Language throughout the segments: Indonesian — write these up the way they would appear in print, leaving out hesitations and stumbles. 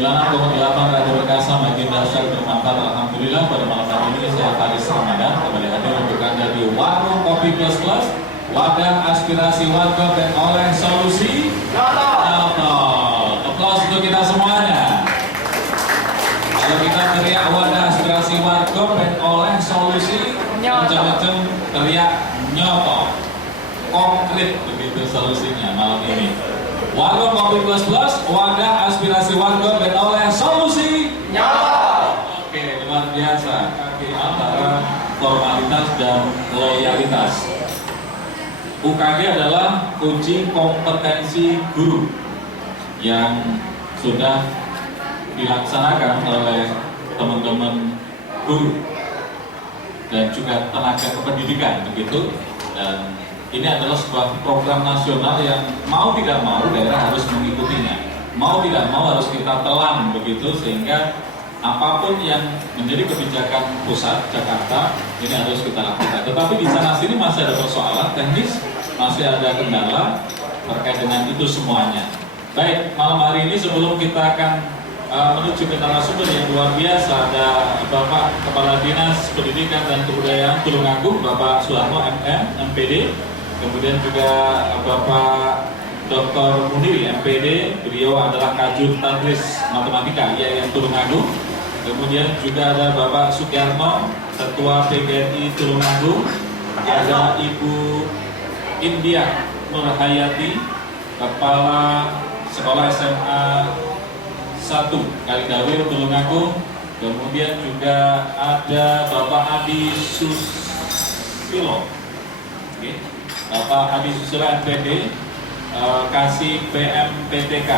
96,8 Radio Perkasa makin dahsyat bermanfaat. Alhamdulillah pada malam hari ini saya Faris Ramadan kembali hadir untuk Anda di Warung Kopi Plus Plus, wadah aspirasi warga dan oleh solusi nyata. Aplaus untuk kita semuanya. Kalau kita teriak wadah aspirasi warga dan oleh solusi, kenceng-kenceng teriak nyoto, konkret begitu solusinya malam ini. Warung Kopi Plus Plus, wadah aspirasi warga dan oleh solusi nyata. Oke, luar biasa. Kaki antara formalitas dan loyalitas. UKG adalah uji kompetensi guru yang sudah dilaksanakan oleh teman-teman guru dan juga tenaga kependidikan begitu. Dan ini adalah sebuah program nasional yang mau tidak mau daerah harus mengikutinya, mau tidak mau harus kita telan begitu, sehingga apapun yang menjadi kebijakan pusat Jakarta ini harus kita lakukan. Tetapi di sana sini masih ada persoalan teknis, masih ada kendala terkait dengan itu semuanya. Baik, malam hari ini sebelum kita akan menuju ke narasumber yang luar biasa, ada Bapak Kepala Dinas Pendidikan dan Kebudayaan Tulungagung, Bapak Suharno MM, MPD. Kemudian juga Bapak Dr. Muniri, MPD, beliau adalah Kajur Tadris Matematika IAIN Tulungagung. Kemudian juga ada Bapak Sukyarno, Ketua PGRI Tulungagung. Ada Ibu India Nurhayati, Kepala Sekolah SMA 1 Kalidawir Tulungagung. Kemudian juga ada Bapak Adi Susilo. Bapak Adi Susilo MPD, Kasih PMPTK,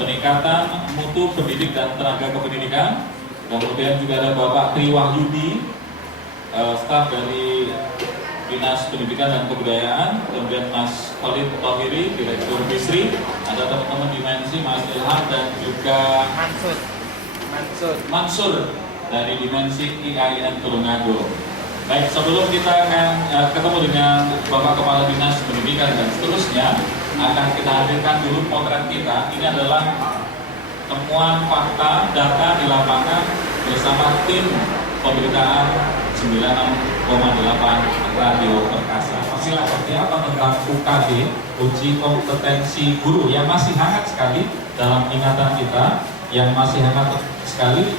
Peningkatan Mutu Pendidik dan Tenaga Kependidikan. Kemudian juga ada Bapak Tri Wahyudi, staf dari Dinas Pendidikan dan Kebudayaan. Kemudian Mas Khalid Tohiri, Direktur Bisri. Ada teman-teman Dimensi, Mas Ilham dan juga Mansur dari Dimensi IAIN Tulungagung. Baik, sebelum kita akan ketemu dengan Bapak Kepala Dinas Pendidikan dan seterusnya, akan kita hadirkan dulu potret kita. Ini adalah temuan fakta data di lapangan bersama tim pemberitaan 96,8 Radio Perkasa. Silakan, seperti apa tentang UKG, uji kompetensi guru yang masih hangat sekali dalam ingatan kita, yang masih hangat sekali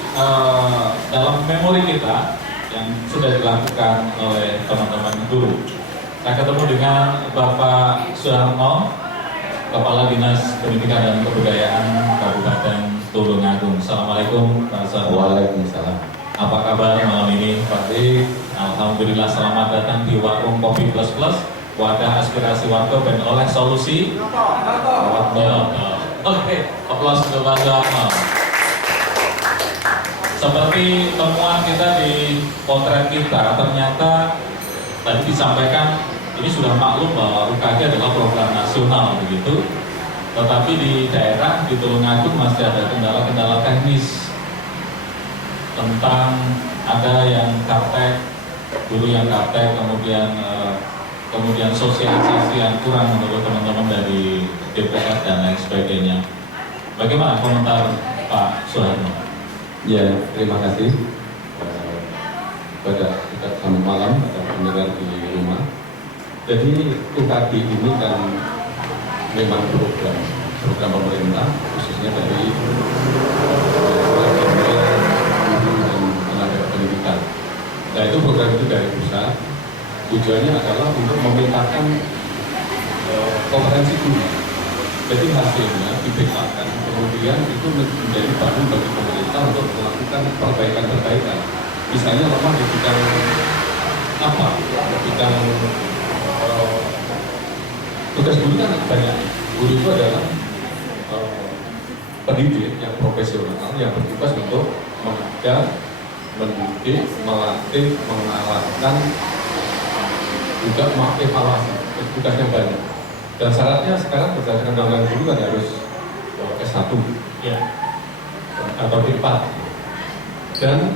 dalam memori kita, yang sudah dilakukan oleh teman-teman guru. Saya ketemu dengan Bapak Suharno, Kepala Dinas Pendidikan dan Kebudayaan Kabupaten Tulungagung. Assalamualaikum Pak Suharno. Waalaikumsalam. Apa kabar malam ini Pak? Alhamdulillah, selamat datang di Warung Kopi Plus Plus, wadah aspirasi warga dan oleh solusi nyata. Oke, aplaus untuk Pak Suharno. Seperti temuan kita di potret kita, ternyata tadi disampaikan ini sudah maklum bahwa UKG adalah program nasional begitu. Tetapi di daerah di Tulungagung masih ada kendala-kendala teknis tentang ada yang kaptek, guru yang kaptek, kemudian sosialisasi yang kurang menurut teman-teman dari DPR dan lain sebagainya. Bagaimana komentar Pak Suharno? Ya, terima kasih pada kita selamat malam pada pendengar di rumah. Jadi UKG ini kan memang program pemerintah, khususnya dari guru dan tenaga pendidikan. Nah, itu program itu dari pusat. Tujuannya adalah untuk memetakan kompetensi guru. Jadi hasilnya dipetakan, kemudian itu menjadi bahan bagi pemerintah untuk melakukan perbaikan-perbaikan. Misalnya lemah di bidang apa? Di bidang tugas guru kan banyak. Guru itu adalah pendidik yang profesional yang bertugas untuk mengajar, mendidik, melatih, mengarahkan, juga mengevaluasi. Tugasnya banyak. Dan syaratnya sekarang berdasarkan undang-undang guru kan harus S1 ya, atau D4. Dan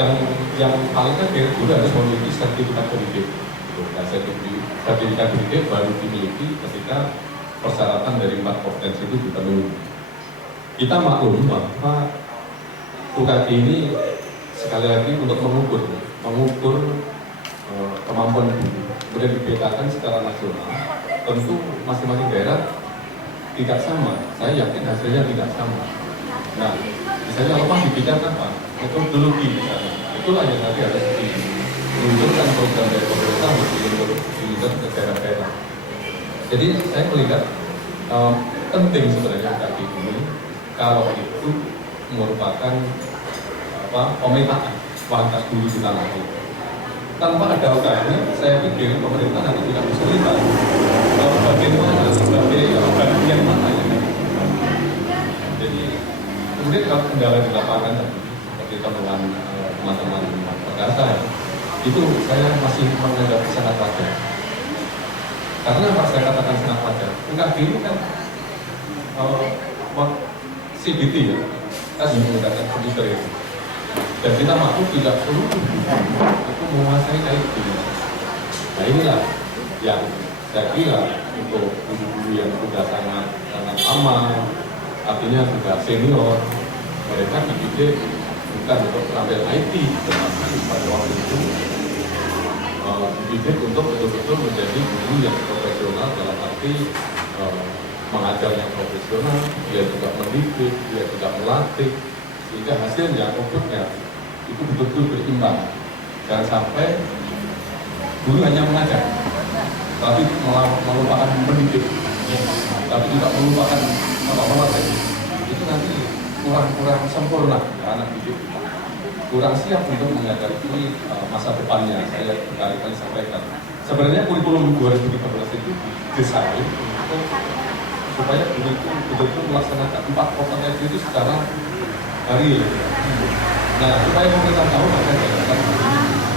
yang paling akhir guru harus memiliki sertifikat pendidik. Nah, sertifikat pendidik baru dimiliki ketika persyaratan dari 4 kompetensi itu dipenuhi. kita maklum bahwa UKG ini sekali lagi untuk mengukur kemampuan guru. Kemudian dibedakan secara nasional, tentu masing-masing daerah tidak sama. Saya yakin hasilnya tidak sama. Nah, misalnya lemah di bidang apa? Metodologi misalnya. Itulah yang nanti harus diluncurkan program dari pemerintah untuk diluncurkan ke daerah-daerah. Jadi saya melihat penting sebenarnya UKG ini kalau itu merupakan pemetaan kualitas guru di tanah air. Tanpa ada UKG, saya pikir pemerintah nanti tidak kesulitan bagaimana bagian mana yang jadi kemudian kalau kendala di lapangan seperti temuan teman-teman perkasa itu saya masih menganggap sangat wajar. Karena apa saya katakan sangat wajar? UKG ini kan CBT ya, tes menggunakan komputer itu. Dan kita maklum tidak seluruh itu menguasai IT. Nah inilah yang saya kira untuk guru-guru yang sudah sangat lama, artinya sudah senior, mereka dididik bukan untuk terampil IT, tetapi pada waktu itu dididik untuk betul-betul menjadi guru yang profesional dalam arti mengajar yang profesional, dia juga mendidik, dia juga melatih, sehingga hasilnya, outputnya itu betul-betul berimbang. Jangan sampai guru hanya mengajar, tapi melupakan mendidik, tapi juga melupakan melatih. Itu nanti kurang sempurna ya, anak didik kita. Kurang siap untuk menghadapi masa depannya. Saya berkali-kali sampaikan. Sebenarnya kurikulum 2013 itu didesain untuk supaya guru itu betul-betul melaksanakan 4 kompetensi itu secara real. Nah, supaya pemerintah tahu maka jalankan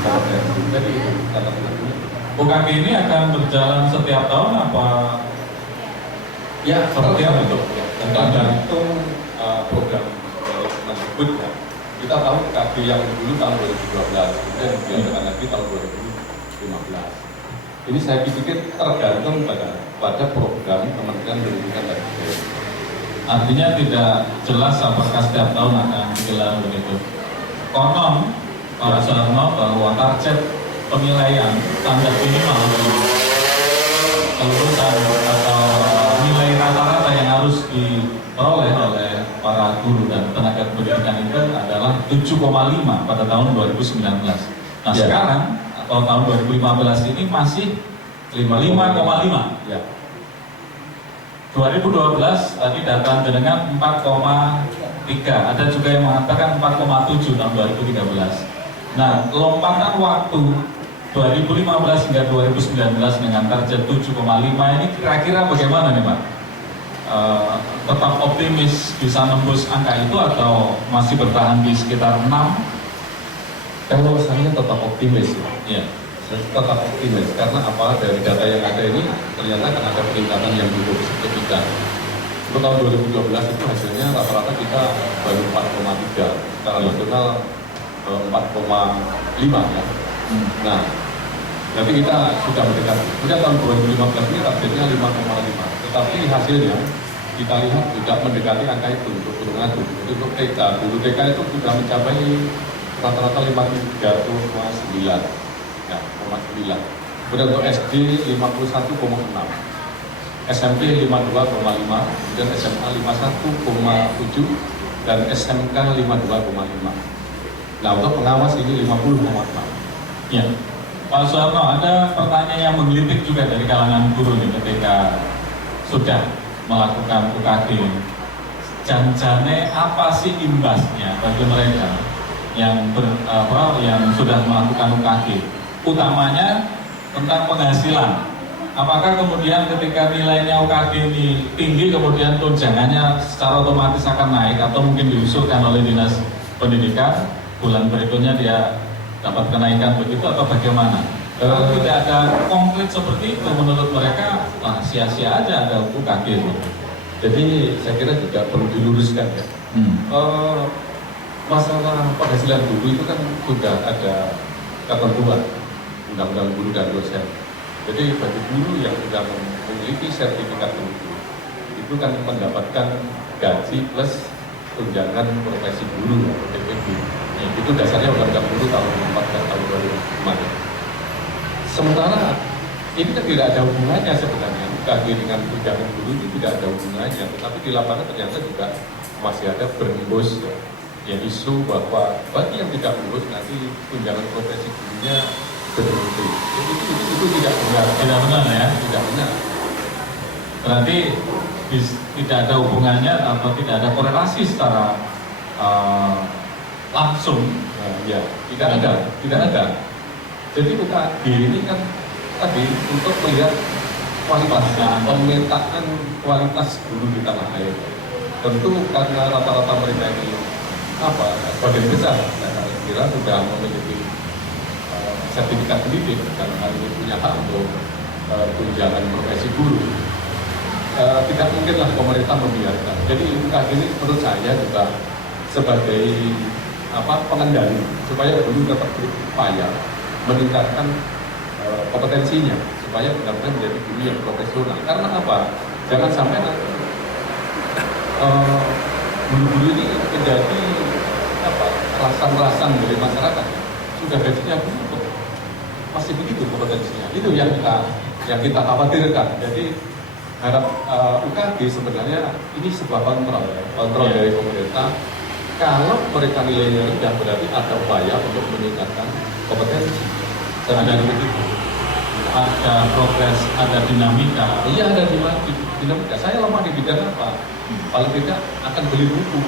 kompetensi. Jadi itu catatan. UKG ini akan berjalan setiap tahun apa? Ya, seperti apa itu? Tergantung program dari Kemendikbud ya. Kita tahu UKG yang dulu tahun 2012, kemudian diadakan lagi tahun 2015. Ini saya pikir tergantung pada program Kementerian Pendidikan dan Kebudayaan. Artinya tidak jelas apakah setiap tahun akan digelar begitu. Konon Pak Sarno bahwa target penilaian standar minimal kelulusan atau nilai rata-rata yang harus diperoleh oleh para guru dan tenaga pendidikan itu adalah 7,5 pada tahun 2019. Nah sekarang atau tahun 2015 ini masih 5,5. Ya. 2012 tadi data jenengan 4,3, ada juga yang mengatakan 4,7 tahun 2013. Nah, lompatan waktu 2015 hingga 2019 dengan target 7,5 ini kira-kira bagaimana nih Pak? Tetap optimis bisa nembus angka itu atau masih bertahan di sekitar 6? Kalau saya tetap optimis ya. Ya. Tetap optimis karena apa, dari data yang ada ini ternyata kan ada peningkatan yang cukup signifikan. Untuk tahun 2012 itu hasilnya rata-rata kita baru 4,3, secara nasional 4,5 ya. Nah, nanti kita sudah mendekati. Kemudian tahun 2015 ini targetnya 5,5, tetapi hasilnya kita lihat juga mendekati angka itu untuk gunung agung. Untuk TK, dulu TK itu sudah mencapai rata-rata 53,9. Ya, 0,9. Kemudian untuk SD 51,6, SMP 52,5, kemudian SMA 51,7, dan SMK 52,5. Nah, untuk pengawas ini 50,6. Ya, Pak Suharno, ada pertanyaan yang menggelitik juga dari kalangan guru nih ketika sudah melakukan UKG. Janjane apa sih imbasnya bagi mereka yang sudah melakukan UKG? Utamanya tentang penghasilan. Apakah kemudian ketika nilainya UKG ini tinggi, kemudian tunjangannya secara otomatis akan naik atau mungkin diusulkan oleh Dinas Pendidikan, bulan berikutnya dia dapat kenaikan begitu atau bagaimana? Kalau tidak ada konkret seperti itu, menurut mereka sia-sia aja ada UKG itu. Jadi saya kira juga perlu diluruskan ya. Masalah penghasilan guru itu kan sudah ada ketentuan Undang-Undang Guru dan Dosen. Jadi bagi guru yang sudah memiliki sertifikat guru itu kan mendapatkan gaji plus tunjangan profesi guru atau TPG. Itu dasarnya Undang-Undang Guru tahun 4 dan tahun 2005. Sementara ini kan tidak ada hubungannya sebenarnya, UKG dengan tunjangan guru itu tidak ada hubungannya, tetapi di lapangan ternyata juga masih ada berembus ya isu bahwa bagi yang tidak lulus nanti tunjangan profesi gurunya berhenti. Itu tidak benar. Tidak benar ya? Tidak benar. Berarti tidak ada hubungannya atau tidak ada korelasi secara langsung. Ya, tidak ada. Jadi UKG ini kan tadi untuk melihat kualitas, pemetaan kualitas guru di tanah air. Tentu karena rata-rata mereka ini sebagian besar, saya kira sudah memiliki sertifikat pendidik dan hal ini punya hak untuk tunjangan profesi guru. Tidak mungkinlah pemerintah membiarkan. Jadi UKG ini menurut saya juga sebagai pengendali supaya guru dapat berupaya meningkatkan kompetensinya supaya benar-benar menjadi guru yang profesional. Karena apa? Jangan sampai nanti guru-guru ini menjadi rasan-rasan dari masyarakat. Sudah gajinya buruk, masih begitu kompetensinya. Itu yang kita khawatirkan. Jadi harap UKG sebenarnya ini sebuah kontrol dari pemerintah. Kalau mereka nilainya rendah berarti ada upaya untuk meningkatkan kompetensi. Ada begitu. Ada progres, ada dinamika. Iya, ada dinamika. Saya lemah di bidang apa? Paling tidak akan beli buku.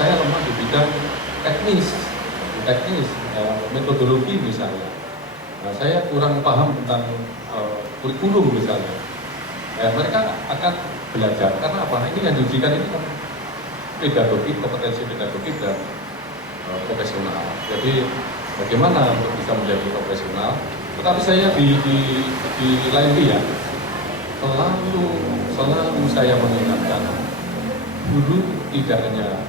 Saya lemah di bidang teknis, metodologi misalnya. Nah, saya kurang paham tentang kurikulum misalnya. Mereka akan belajar karena apa? Ini yang diujikan ini kan pedagogik, kompetensi pedagogik dan profesional. Jadi bagaimana untuk bisa menjadi profesional? Tetapi saya di lain pihak selalu saya mengingatkan guru tidak hanya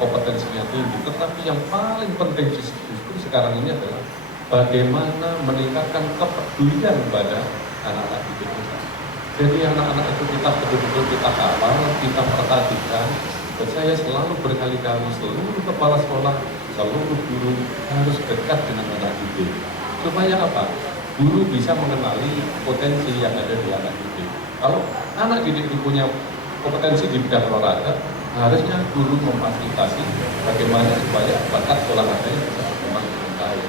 kompetensinya tinggi, tetapi yang paling penting justru sekarang ini adalah bagaimana meningkatkan kepedulian pada anak-anak didik kita. Jadi anak-anak itu kita betul-betul kita kawal, kita perhatikan. Dan saya selalu berkali-kali seluruh kepala sekolah, seluruh guru harus dekat dengan anak didik. Supaya apa? Guru bisa mengenali potensi yang ada di anak didik. Kalau anak didik itu punya kompetensi di bidang olahraga, harusnya guru memfasilitasi bagaimana supaya bakat olahraganya bisa berkembang dengan baik.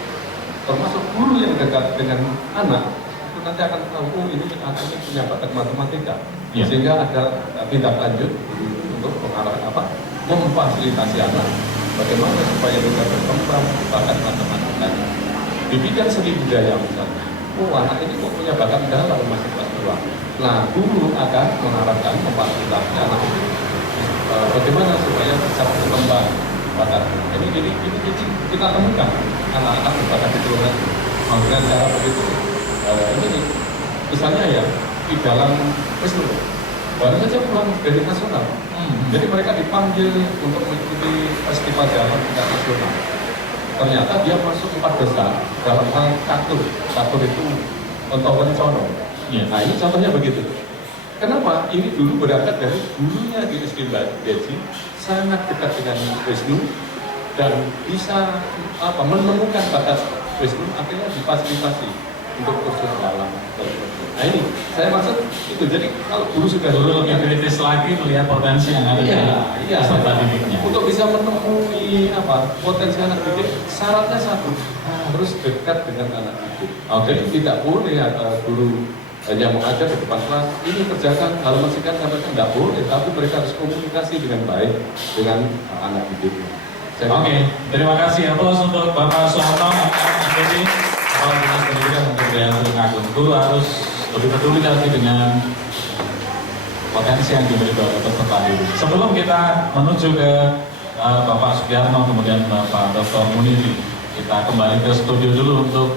Termasuk guru yang dekat dengan anak, itu nanti akan tahu ini anak ini punya bakat matematika. Ya. Sehingga ada tindak lanjut untuk memfasilitasi anak bagaimana supaya bisa berkembang bakat matematikanya. Di bidang seni budaya misalnya, anak ini kok punya bakat dalam masih kelas 2. Nah, guru akan mengarahkan memfasilitasi anak itu bagaimana supaya bisa berkembang bakat. Ini kita temukan anak-anak berbakat itu dengan cara begitu. Ini misalnya ya di dalam baru saja pulang dari nasional. Jadi mereka dipanggil untuk mengikuti festival jalan tingkat nasional. Ternyata dia masuk 4 besar dalam hal catur. Catur itu Ontowencono. Ya. Nah ini contohnya begitu. Kenapa? Ini dulu berangkat dari gurunya di SD Gaji sangat dekat dengan Wisnu dan bisa menemukan bakat Wisnu, akhirnya difasilitasi untuk kursus dalam. Nah ini saya maksud itu. Jadi kalau guru sudah lebih kritis lagi melihat potensi yang ada di peserta didiknya. untuk bisa menemui potensi anak didik, syaratnya satu, harus dekat dengan anak didik. Jadi tidak boleh guru hanya mengajar di depan kelas, ini kerjakan, halaman sekian sampai kan tidak boleh, tapi mereka harus komunikasi dengan baik dengan anak didik. Terima kasih atas untuk Bapak Soeharto, jadi Kepala Dinas Pendidikan untuk Budaya Tulungagung. Guru harus lebih peduli lagi dengan potensi yang dimiliki oleh peserta didik. Sebelum kita menuju ke Bapak Sugiarno, kemudian Bapak Dr. Muniri, kita kembali ke studio dulu untuk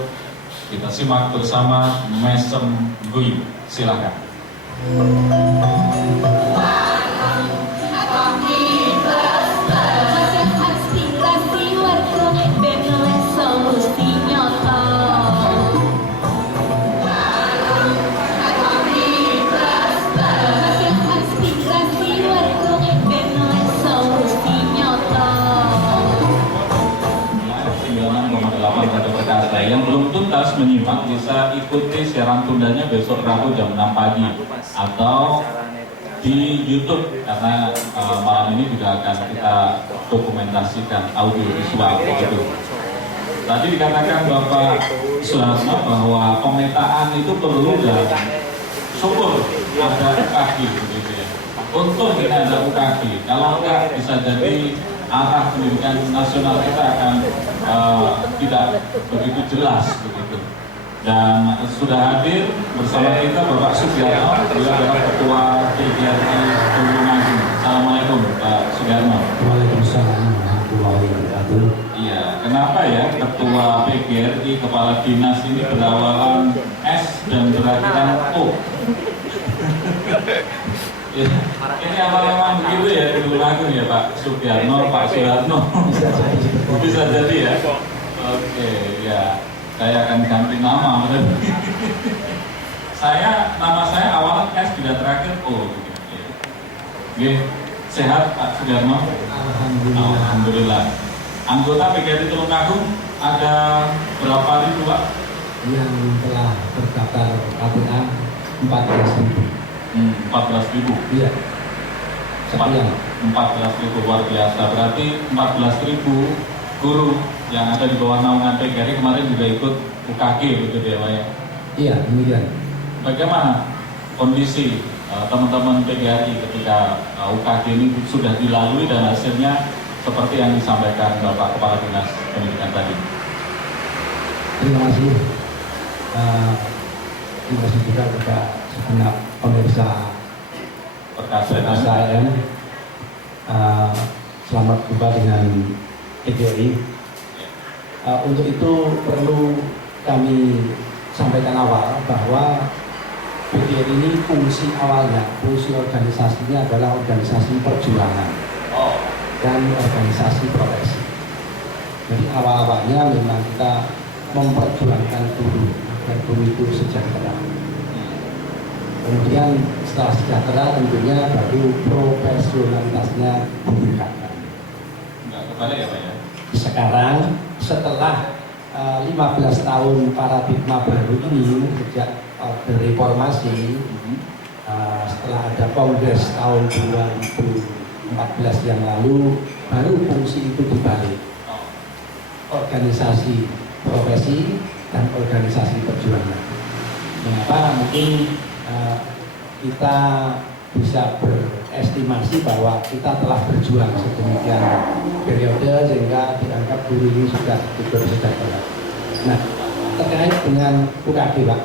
kita simak bersama Mesem Gui. Silakan. Aspirasi warga 08 Radio Perkasa. Yang belum tuntas menyimak bisa ikuti siaran tundanya besok Rabu jam 6 pagi atau di YouTube karena malam ini juga akan kita dokumentasikan audio visual begitu. Tadi dikatakan Bapak Suharno bahwa pemetaan itu perlu dan syukur ada UKG begitu ya. Untung kita ada UKG, kalau enggak bisa jadi arah pendidikan nasional kita akan tidak begitu jelas begitu. Dan sudah hadir bersama kita Bapak Sugiarno, beliau adalah Ketua PGRI Tulungagung. Assalamualaikum Pak Sugiarno. Waalaikumsalam warahmatullahi wabarakatuh. Iya, kenapa ya Ketua PGRI Kepala Dinas ini berawalan S dan berakhiran O? Ya, ini apa memang begitu ya di Tulungagung ya Pak Sugiarno, Pak Suharno? Bisa jadi ya. Oke, ya. Saya akan ganti nama. Nama saya awal S tidak terakhir O. Oke, sehat Pak Sugiarno? Alhamdulillah. Alhamdulillah. Anggota PGRI Tulungagung ada berapa ribu Pak? Yang telah terdaftar KTA 14.000. 14.000. Iya. Sekian. 14.000 luar biasa. Berarti 14.000 guru yang ada di bawah naungan PGRI kemarin juga ikut UKG begitu ya Pak ya? Iya, demikian. Bagaimana kondisi teman-teman PGRI ketika UKG ini sudah dilalui dan hasilnya seperti yang disampaikan Bapak Kepala Dinas Pendidikan tadi? Terima kasih. Terima kasih juga kepada segenap pemirsa Perkasa AM. Selamat jumpa dengan PGRI. Untuk itu perlu kami sampaikan awal bahwa PGRI ini fungsi awalnya, fungsi organisasinya adalah organisasi perjuangan dan organisasi profesi. Jadi awal-awalnya memang kita memperjuangkan guru agar guru itu sejahtera. Kemudian setelah sejahtera tentunya baru profesionalitasnya ditingkatkan. Enggak kebalik ya Pak ya? Sekarang setelah 15 tahun paradigma baru ini sejak reformasi, setelah ada kongres tahun 2014 yang lalu baru fungsi itu dibalik, organisasi profesi dan organisasi perjuangan. Mengapa mungkin kita bisa berestimasi bahwa kita telah berjuang sedemikian periode sehingga dianggap guru ini sudah hidup sejahtera. Nah, terkait dengan UKG Pak,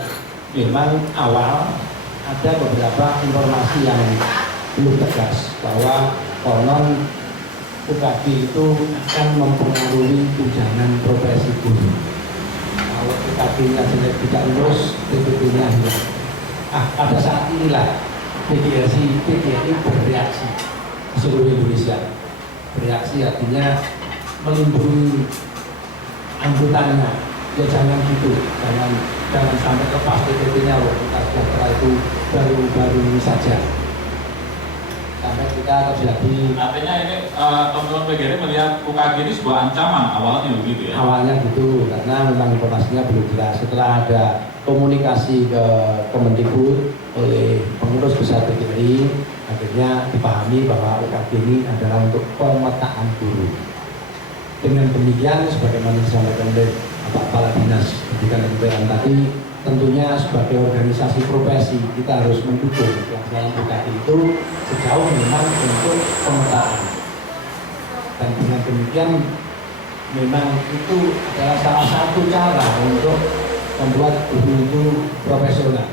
memang awal ada beberapa informasi yang belum tegas bahwa konon UKG itu akan mempengaruhi tunjangan profesi guru. Kalau UKG-nya tidak lulus, PPP-nya hilang. Pada saat inilah PGRI bereaksi di seluruh Indonesia. Bereaksi artinya melindungi anggotanya. Ya jangan gitu, jangan sampai lepas PPP-nya loh. Kita sejahtera itu baru ini saja. Sampai kita terjadi. Artinya ini teman-teman PGRI melihat UKG ini sebuah ancaman awalnya begitu ya? Awalnya gitu, karena memang informasinya belum jelas. Setelah ada komunikasi ke Kemendikbud oleh pengurus besar PGRI, akhirnya dipahami bahwa UKG ini adalah untuk pemetaan guru. Dengan demikian, sebagaimana disampaikan oleh Bapak Kepala Dinas Pendidikan dan Kebudayaan tadi, tentunya sebagai organisasi profesi kita harus mendukung pelaksanaan UKG itu sejauh memang untuk pemetaan. Dan dengan demikian, memang itu adalah salah satu cara untuk membuat guru itu profesional.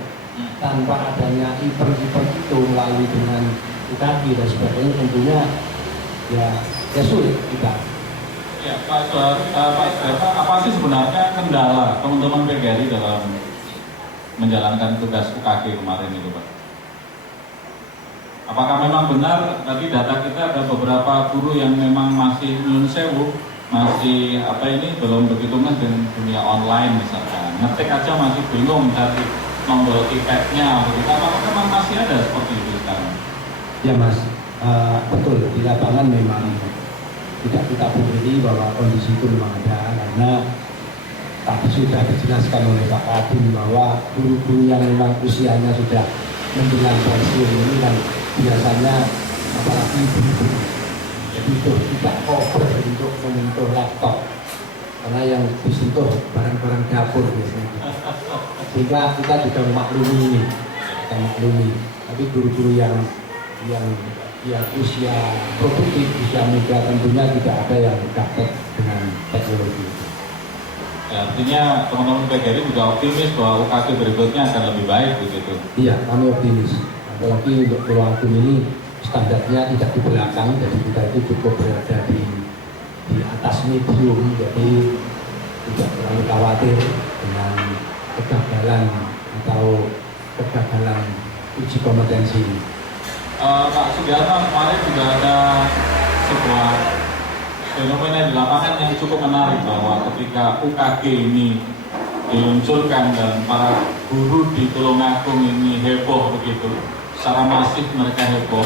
Tanpa adanya event-event itu melalui dengan UKG dan sebagainya, tentunya ya sulit kita. Ya, Pak Suharno, apa sih sebenarnya kendala teman-teman PGRI dalam menjalankan tugas UKG kemarin itu Pak? Apakah memang benar tadi data kita ada beberapa guru yang memang masih nyun sewu, masih belum begitu dengan dunia online misalkan, ngetik aja masih bingung cari tombol tiketnya, begitu. Apakah memang masih ada seperti itu sekarang? Ya Mas, betul di lapangan memang tidak kita pungkiri bahwa kondisi itu memang ada, karena tadi sudah dijelaskan oleh Pak Kadin bahwa guru-guru yang memang usianya sudah menjelang pensiun ini kan biasanya apalagi ibu-ibu butuh tidak cover untuk menyentuh laptop karena yang disentuh barang-barang dapur biasanya, sehingga kita juga memaklumi ini, kita maklumi. Tapi guru-guru yang usia produktif, usia muda tentunya tidak ada yang gaptek dengan teknologi. Ya, artinya teman-teman PGRI juga optimis bahwa UKT berikutnya akan lebih baik begitu. Iya, kami optimis. Apalagi untuk Tulungagung ini standarnya tidak di belakang, jadi kita itu cukup berada di atas medium, jadi tidak terlalu khawatir dengan kegagalan atau kegagalan uji kompetensi. Pak Sugiarno, kemarin juga ada sebuah fenomena di lapangan yang cukup menarik bahwa ketika UKG ini diluncurkan dan para guru di Tulungagung ini heboh begitu, secara masif mereka heboh.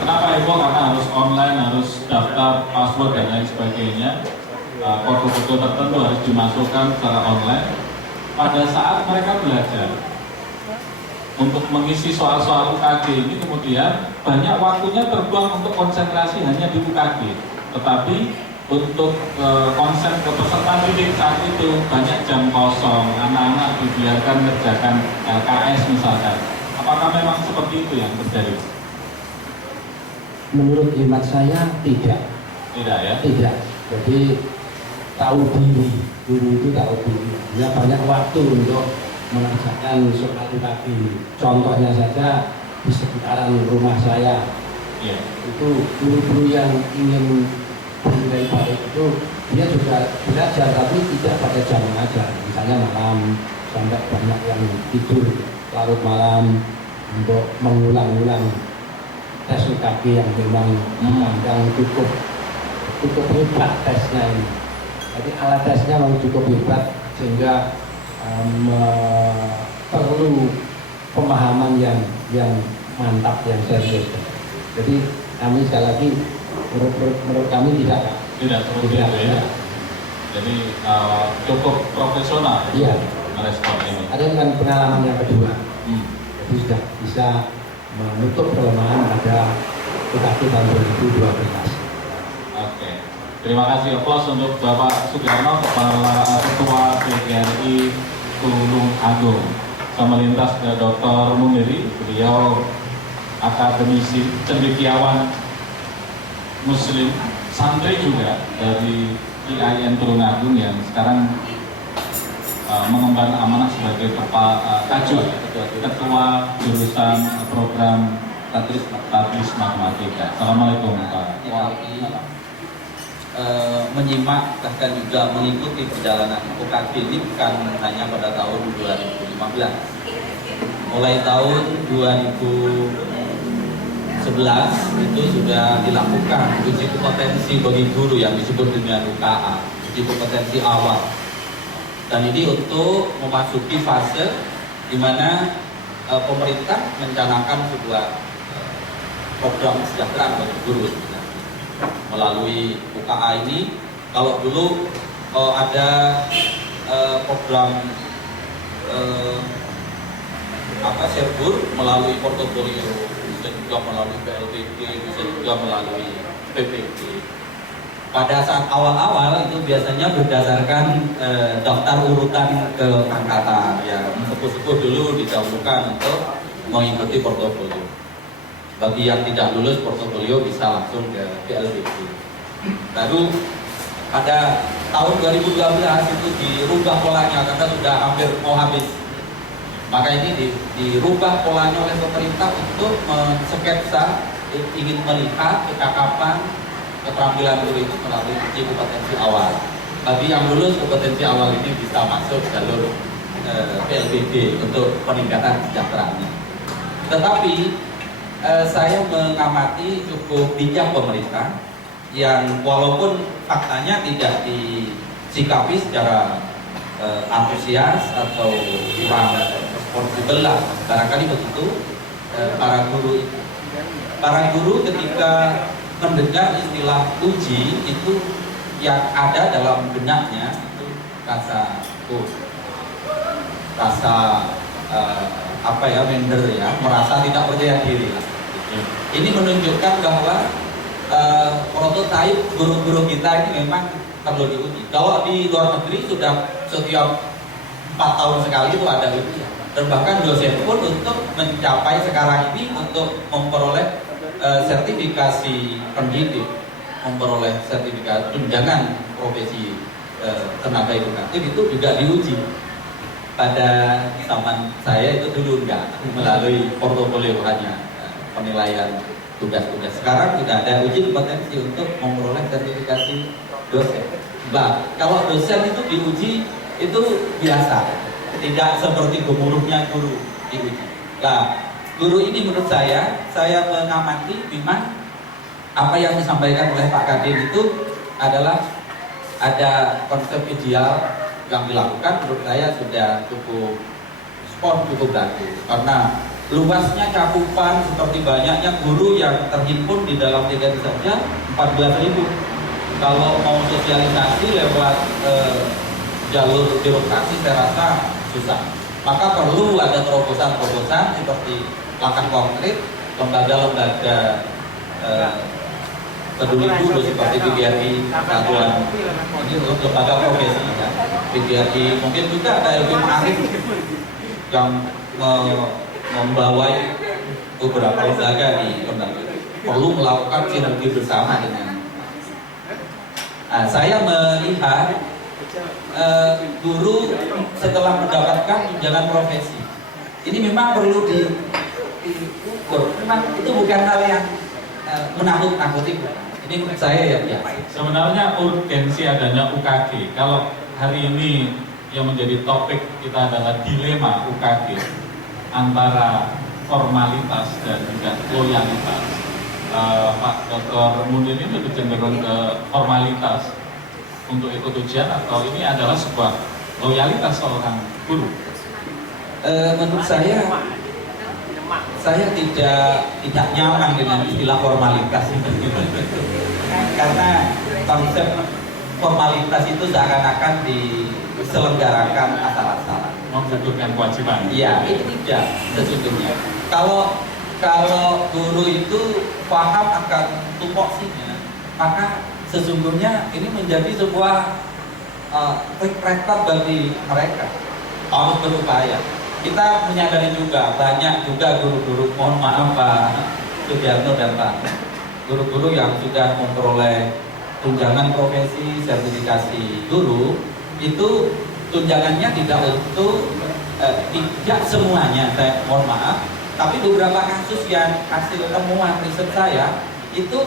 Kenapa heboh? Karena harus online, harus daftar password dan lain sebagainya. Kode-kode tertentu harus dimasukkan secara online. Pada saat mereka belajar untuk mengisi soal-soal UKG ini, kemudian banyak waktunya terbuang untuk konsentrasi hanya di UKG. Tetapi untuk konsen ke peserta didik saat itu banyak jam kosong, anak-anak dibiarkan mengerjakan LKS misalkan. Apakah memang seperti itu yang terjadi? Menurut hemat saya tidak. Tidak ya? Tidak. Jadi tahu diri, guru itu tahu diri. Dia banyak waktu untuk mengerjakan soal UKG. Contohnya saja di sekitaran rumah saya, itu guru-guru yang ingin bernilai baik itu dia juga belajar tapi tidak pada jam mengajar. Misalnya malam sampai banyak yang tidur larut malam untuk mengulang-ulang tes UKG yang memang dipandang cukup hebat tesnya ini. Jadi alat tesnya memang cukup hebat sehingga perlu pemahaman yang mantap, yang serius. Jadi kami sekali lagi menurut kami tidak seperti itu ya. Jadi cukup profesional merespon ini. Ada dengan pengalaman yang kedua, jadi sudah bisa menutup kelemahan pada UKG tahun 2012. Oke, terima kasih aplaus untuk Bapak Sugiarno, Kepala Ketua PGRI Tulungagung. Sama lintas ke Dr. Muniri, beliau akademisi cendekiawan Muslim, santri juga dari IAIN Tulungagung yang sekarang mengemban amanah sebagai ketua jurusan program Tadris Matematika. Assalamualaikum Pak. Menyimak bahkan juga mengikuti perjalanan UKG ini bukan hanya pada tahun 2015. Mulai tahun 2011 itu sudah dilakukan uji kompetensi bagi guru yang disebut dengan UKA, uji kompetensi awal. Dan ini untuk memasuki fase di mana pemerintah mencanangkan sebuah program kesejahteraan bagi guru. Melalui UKA ini, kalau dulu ada program Serbur melalui portofolio, bisa juga melalui PLBD, bisa juga melalui PPD. Pada saat awal-awal itu biasanya berdasarkan daftar urutan keangkatan, ya sepuh-sepuh dulu didahulukan untuk mengikuti portofolio. Bagi yang tidak lulus portofolio bisa langsung ke PLBD. Baru pada tahun 2012 itu dirubah polanya karena sudah hampir mau habis. Maka ini dirubah polanya oleh pemerintah untuk mensketsa, ingin melihat kecakapan keterampilan guru itu melalui uji kompetensi awal. Bagi yang lulus kompetensi awal ini bisa masuk jalur PLBD untuk peningkatan kesejahteraannya. Tetapi saya mengamati cukup bijak pemerintah yang walaupun faktanya tidak disikapi secara antusias atau kurang responsibel lah, barangkali begitu. Para guru ketika mendengar istilah uji itu yang ada dalam benaknya itu rasa rasa apa ya, minder ya, merasa tidak percaya diri lah. Ini menunjukkan bahwa prototipe guru-guru kita ini memang perlu diuji. Kalau di luar negeri sudah setiap 4 tahun sekali itu ada ujian. Dan bahkan dosen pun untuk mencapai sekarang ini untuk memperoleh sertifikasi pendidik, memperoleh sertifikat tunjangan profesi tenaga edukatif itu juga diuji. Pada zaman saya itu dulu enggak, melalui portofolio hanya penilaian tugas-tugas. Sekarang sudah ada uji kompetensi untuk memperoleh sertifikasi dosen. Bah, kalau dosen itu diuji itu biasa, tidak seperti gemuruhnya guru diuji. Nah, guru ini menurut saya mengamati memang apa yang disampaikan oleh Pak Kadin itu adalah ada konsep ideal yang dilakukan, menurut saya sudah cukup spot, cukup bagus karena luasnya cakupan seperti banyaknya guru yang terhimpun di dalam TKI saja 14.000. Kalau mau sosialisasi lewat jalur birokrasi saya rasa susah. Maka perlu ada terobosan-terobosan seperti langkah konkret, lembaga-lembaga peduli guru seperti PGRI, Satuan ini untuk lembaga profesi ya. PGRI mungkin juga ada LP Ma'arif yang membawai beberapa lembaga di lembaga. Perlu melakukan sinergi bersama dengan. Nah, saya melihat guru setelah mendapatkan tunjangan profesi ini memang perlu diukur. Memang itu bukan hal yang menakut-nakuti. Ini menurut saya ya biasa. Sebenarnya urgensi adanya UKG. Kalau hari ini yang menjadi topik kita adalah dilema UKG antara formalitas dan juga loyalitas. Pak Dr. Munir ini lebih cenderung ke formalitas untuk ikut ujian atau ini adalah sebuah loyalitas seorang guru? Menurut saya tidak nyaman dengan istilah formalitas itu. Karena konsep formalitas itu seakan-akan diselenggarakan asal-asalan, Menggugurkan kewajiban. iya, ini tidak sesungguhnya. Kalau guru itu paham akan tupoksinya, maka sesungguhnya ini menjadi sebuah record bagi mereka. Harus berupaya. Kita menyadari juga banyak juga guru-guru, mohon maaf Pak Sugiarto dan Pak, guru-guru yang sudah memperoleh tunjangan profesi, sertifikasi guru, itu tunjangannya tidak untuk tidak semuanya, saya mohon maaf, tapi beberapa kasus yang hasil temuan riset saya itu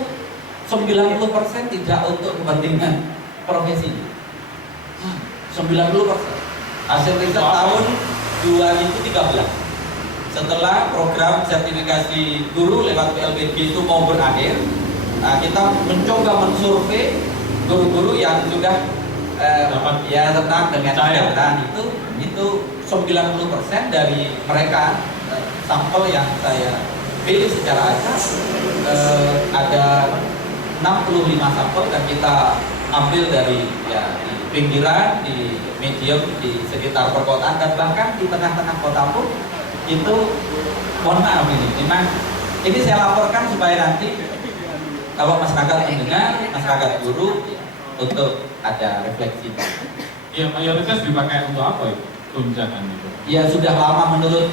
90% tidak untuk kepentingan profesi. 90%. Hasil riset tahun 2013. Setelah program sertifikasi guru lewat PLBG itu mau berakhir, kita mencoba mensurvei guru-guru yang sudah ya tentang dengan kesehatan itu 90% dari mereka sampel yang saya pilih secara acak ada 65 sampel dan kita ambil dari ya di pinggiran, di medium, di sekitar perkotaan dan bahkan di tengah-tengah kota pun itu, mohon maaf ini, memang ini saya laporkan supaya nanti kalau masyarakat mendengar, masyarakat guru untuk ada refleksi. Ya, mayoritas dipakai untuk apa itu tunjangan itu? Ya sudah lama menurut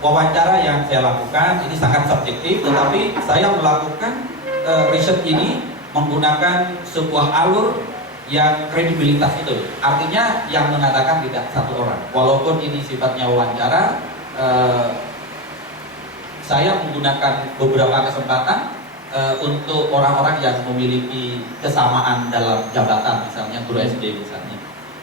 wawancara yang saya lakukan ini sangat subjektif, tetapi saya melakukan riset ini menggunakan sebuah alur yang kredibilitas itu. Artinya yang mengatakan tidak satu orang. Walaupun ini sifatnya wawancara, saya menggunakan beberapa kesempatan untuk orang-orang yang memiliki kesamaan dalam jabatan, misalnya guru SD misalnya,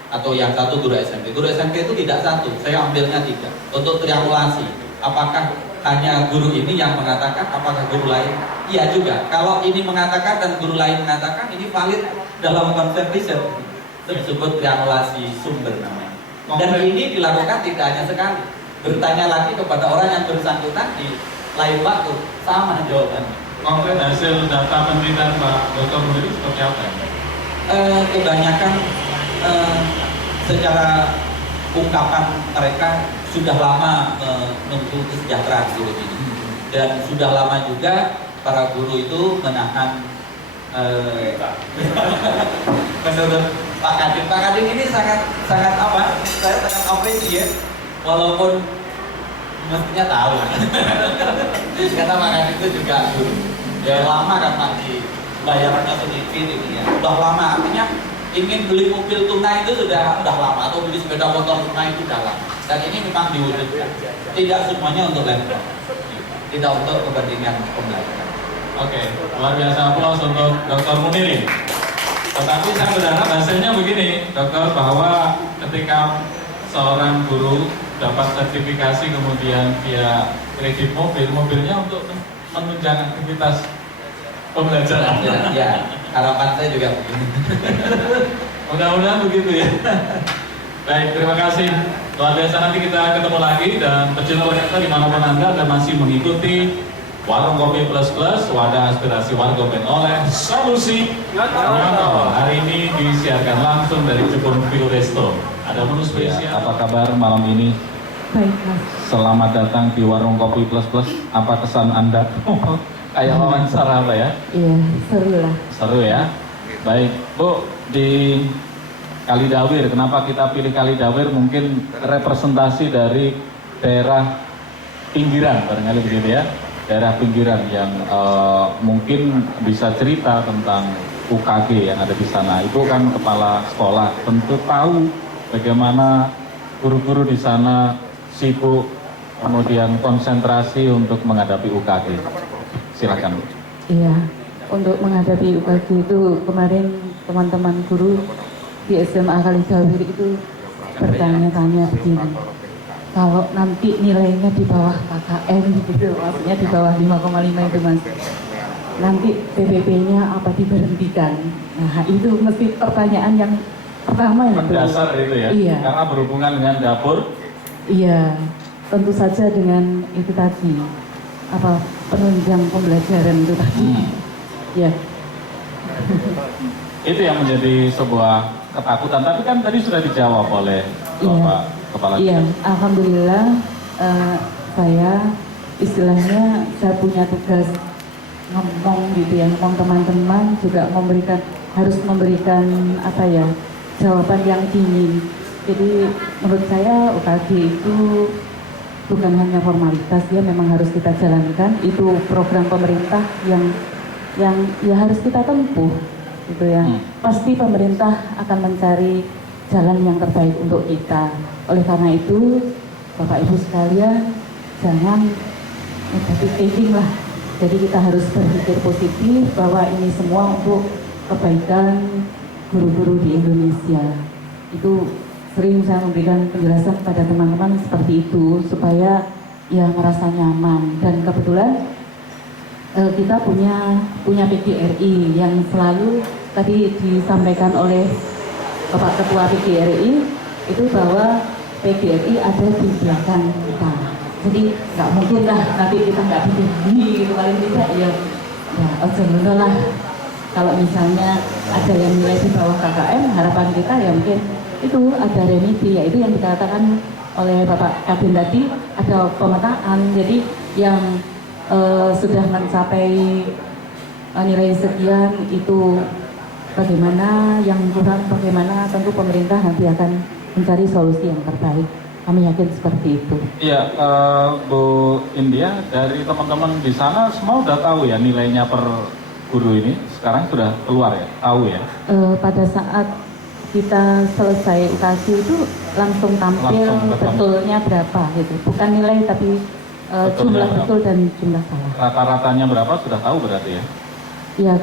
atau yang satu guru SMP. Guru SMP itu tidak satu, saya ambilnya 3 untuk triangulasi. Apakah hanya guru ini yang mengatakan, apakah guru lain? Iya juga. Kalau ini mengatakan dan guru lain mengatakan, ini valid dalam konsep riset. Itu disebut triangulasi sumber namanya. Dan ini dilakukan tidak hanya sekali. Bertanya lagi kepada orang yang bersangkutan di lain waktu, sama jawabannya. Konkret hasil data penelitian Pak Dr. Munir seperti apa? kebanyakan secara ungkapan mereka sudah lama menunggu kesejahteraan guru ini, dan sudah lama juga para guru itu menahan menurut Pak Kadin ini sangat apa? Saya sangat apresiasi ya, walaupun mestinya tahu karena Pak Kadin itu juga guru ya lama kan Pak, di bayarannya sedikit ini ya, udah lama, artinya ingin beli mobil tunai itu sudah lama, atau beli sepeda motor tunai itu sudah lama, dan ini memang diwujudkan, tidak semuanya untuk laptop, tidak untuk kepentingan pembelajaran. Oke, luar biasa aplaus untuk Dr. Munirin. Tetapi saya berharap hasilnya begini, dokter, bahwa ketika seorang guru dapat sertifikasi kemudian dia kredit mobilnya untuk menunjang aktivitas pembelajaran. Ya, harapan saya juga begini. Mudah-mudahan begitu ya. Baik, terima kasih. Luar biasa, nanti kita ketemu lagi, dan pecinta wanita dimanapun Anda masih mengikuti Warung Kopi Plus Plus, wadah aspirasi warga Ben oleh Solusi Nyantol. Hari ini disiarkan langsung dari Jepun View Resto. Ada menu spesial. Apa kabar malam ini? Baik, Mas. Selamat datang di Warung Kopi Plus Plus. Apa kesan Anda? Kayak wawancara apa ya? Iya, seru lah. Seru ya. Baik, Bu, di Kalidawir, kenapa kita pilih Kalidawir? Mungkin representasi dari daerah pinggiran, barangkali begitu ya. Daerah pinggiran yang mungkin bisa cerita tentang UKG yang ada di sana. Ibu kan kepala sekolah, tentu tahu bagaimana guru-guru di sana sibuk, kemudian konsentrasi untuk menghadapi UKG. Silakan. Iya, untuk menghadapi UKG itu kemarin teman-teman guru di SMA Kalidawir itu bertanya-tanya begini. Kalau nanti nilainya di bawah KKM gitu, maksudnya di bawah 5,5 itu Mas, nanti PPP-nya apa diberhentikan? Nah itu mesti pertanyaan yang pertama itu. Mendasar itu ya? Iya. Karena berhubungan dengan dapur? Iya, tentu saja dengan itu tadi, apa, penunjang pembelajaran itu tadi. Ya. Itu yang menjadi sebuah ketakutan, tapi kan tadi sudah dijawab oleh Bapak Kepala Iya, alhamdulillah saya istilahnya saya punya tugas ngomong gitu ya, ngomong teman-teman juga harus memberikan apa ya, jawaban yang dingin. Jadi menurut saya UKG itu bukan hanya formalitas, ya memang harus kita jalankan. Itu program pemerintah yang ya harus kita tempuh gitu ya. Pasti pemerintah akan mencari jalan yang terbaik untuk kita. Oleh karena itu, Bapak Ibu sekalian, jangan negatif thinking lah. Jadi kita harus berpikir positif bahwa ini semua untuk kebaikan guru-guru di Indonesia. Itu sering saya memberikan penjelasan pada teman-teman seperti itu supaya ya merasa nyaman. Dan kebetulan kita punya PGRI yang selalu tadi disampaikan oleh Bapak Ketua PGRI itu bahwa PGRI ada di belakang kita. Jadi nggak mungkin lah nanti kita nggak begini gitu, paling tidak ya ojo lah. Kalau misalnya ada yang nilai di bawah KKM, harapan kita ya mungkin itu ada remedi, yaitu yang dikatakan oleh Bapak Kadin tadi, ada pemetaan. Jadi yang sudah mencapai nilai sekian itu bagaimana, yang kurang bagaimana, tentu pemerintah nanti akan mencari solusi yang terbaik. Kami yakin seperti itu. Iya, Bu India, dari teman-teman di sana semua udah tahu ya nilainya per guru ini sekarang sudah keluar ya, tahu ya? Pada saat kita selesai UKG itu langsung tampil betulnya berapa gitu, bukan nilai tapi jumlah berapa? Betul dan jumlah salah. Rata-ratanya berapa sudah tahu berarti ya? Iya,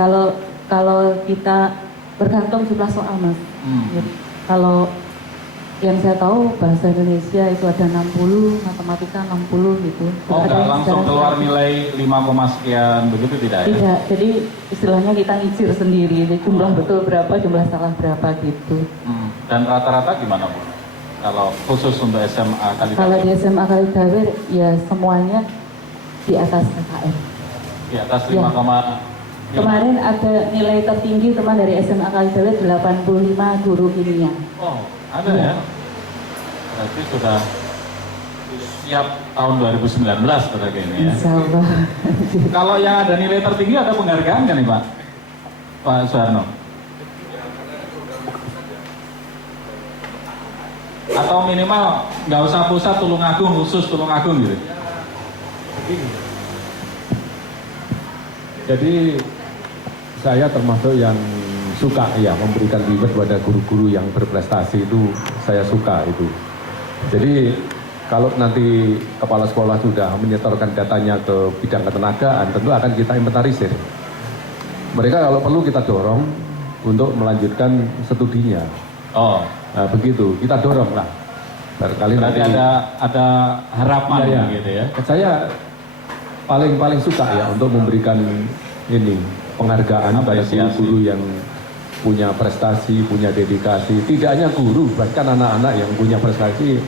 kalau kita bergantung jumlah soal Mas. Jadi, kalau yang saya tahu bahasa Indonesia itu ada 60, matematika 60 gitu. Oh, nggak langsung keluar nilai 5, sekian begitu tidak ya? Tidak, jadi istilahnya kita ngicir sendiri, jadi jumlah betul berapa, jumlah salah berapa gitu. Dan rata-rata gimana Bu? Kalau khusus untuk SMA Kalidawir? Kalau di SMA Kalidawir ya semuanya di atas KKM. Di atas 5,5 Kemarin ada nilai tertinggi teman dari SMA Kalidawe 85 guru kimia. Oh, ada ya? Berarti sudah siap tahun 2019 berarti ini ya. Insya Allah. Kalau yang ada nilai tertinggi ada penghargaan kan nih Pak? Pak Suharno? Atau minimal nggak usah pusat, Tulungagung, khusus Tulungagung gitu? Jadi saya termasuk yang suka ya memberikan reward pada guru-guru yang berprestasi, itu saya suka itu. Jadi kalau nanti kepala sekolah sudah menyetorkan datanya ke bidang ketenagaan, tentu akan kita inventarisir. Mereka kalau perlu kita dorong untuk melanjutkan studinya. Oh, Nah, begitu, kita dorong lah. Barangkali berarti nanti ada harapan Iya, iya. gitu ya? Saya paling suka ya untuk memberikan ini penghargaan pada Apresiasi. guru-guru yang punya prestasi, punya dedikasi. Tidak hanya guru, bahkan anak-anak yang punya prestasi,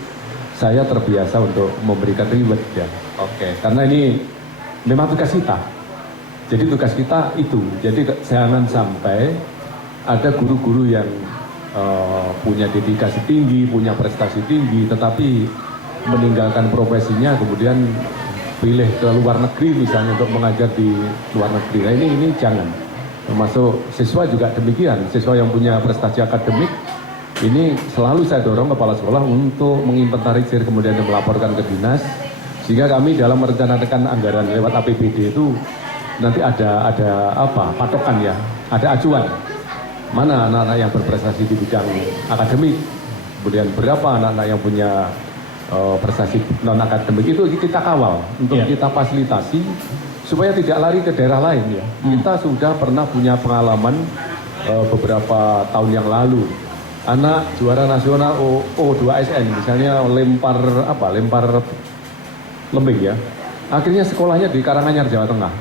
saya terbiasa untuk memberikan reward ya. Oke. Karena ini memang tugas kita. Jadi tugas kita itu. Jadi jangan sampai ada guru-guru yang punya dedikasi tinggi, punya prestasi tinggi, tetapi meninggalkan profesinya kemudian pilih ke luar negeri misalnya untuk mengajar di luar negeri. Nah ini jangan. Termasuk siswa juga demikian. Siswa yang punya prestasi akademik ini selalu saya dorong kepala sekolah untuk menginventarisir kemudian melaporkan ke dinas, sehingga kami dalam merencanakan anggaran lewat APBD itu nanti ada apa patokan ya, ada acuan mana anak-anak yang berprestasi di bidang akademik, kemudian berapa anak-anak yang punya prestasi non akademik, itu kita kawal untuk kita fasilitasi supaya tidak lari ke daerah lain ya. Kita sudah pernah punya pengalaman beberapa tahun yang lalu, anak juara nasional O2SN misalnya lempar lembing ya, akhirnya sekolahnya di Karanganyar, Jawa Tengah,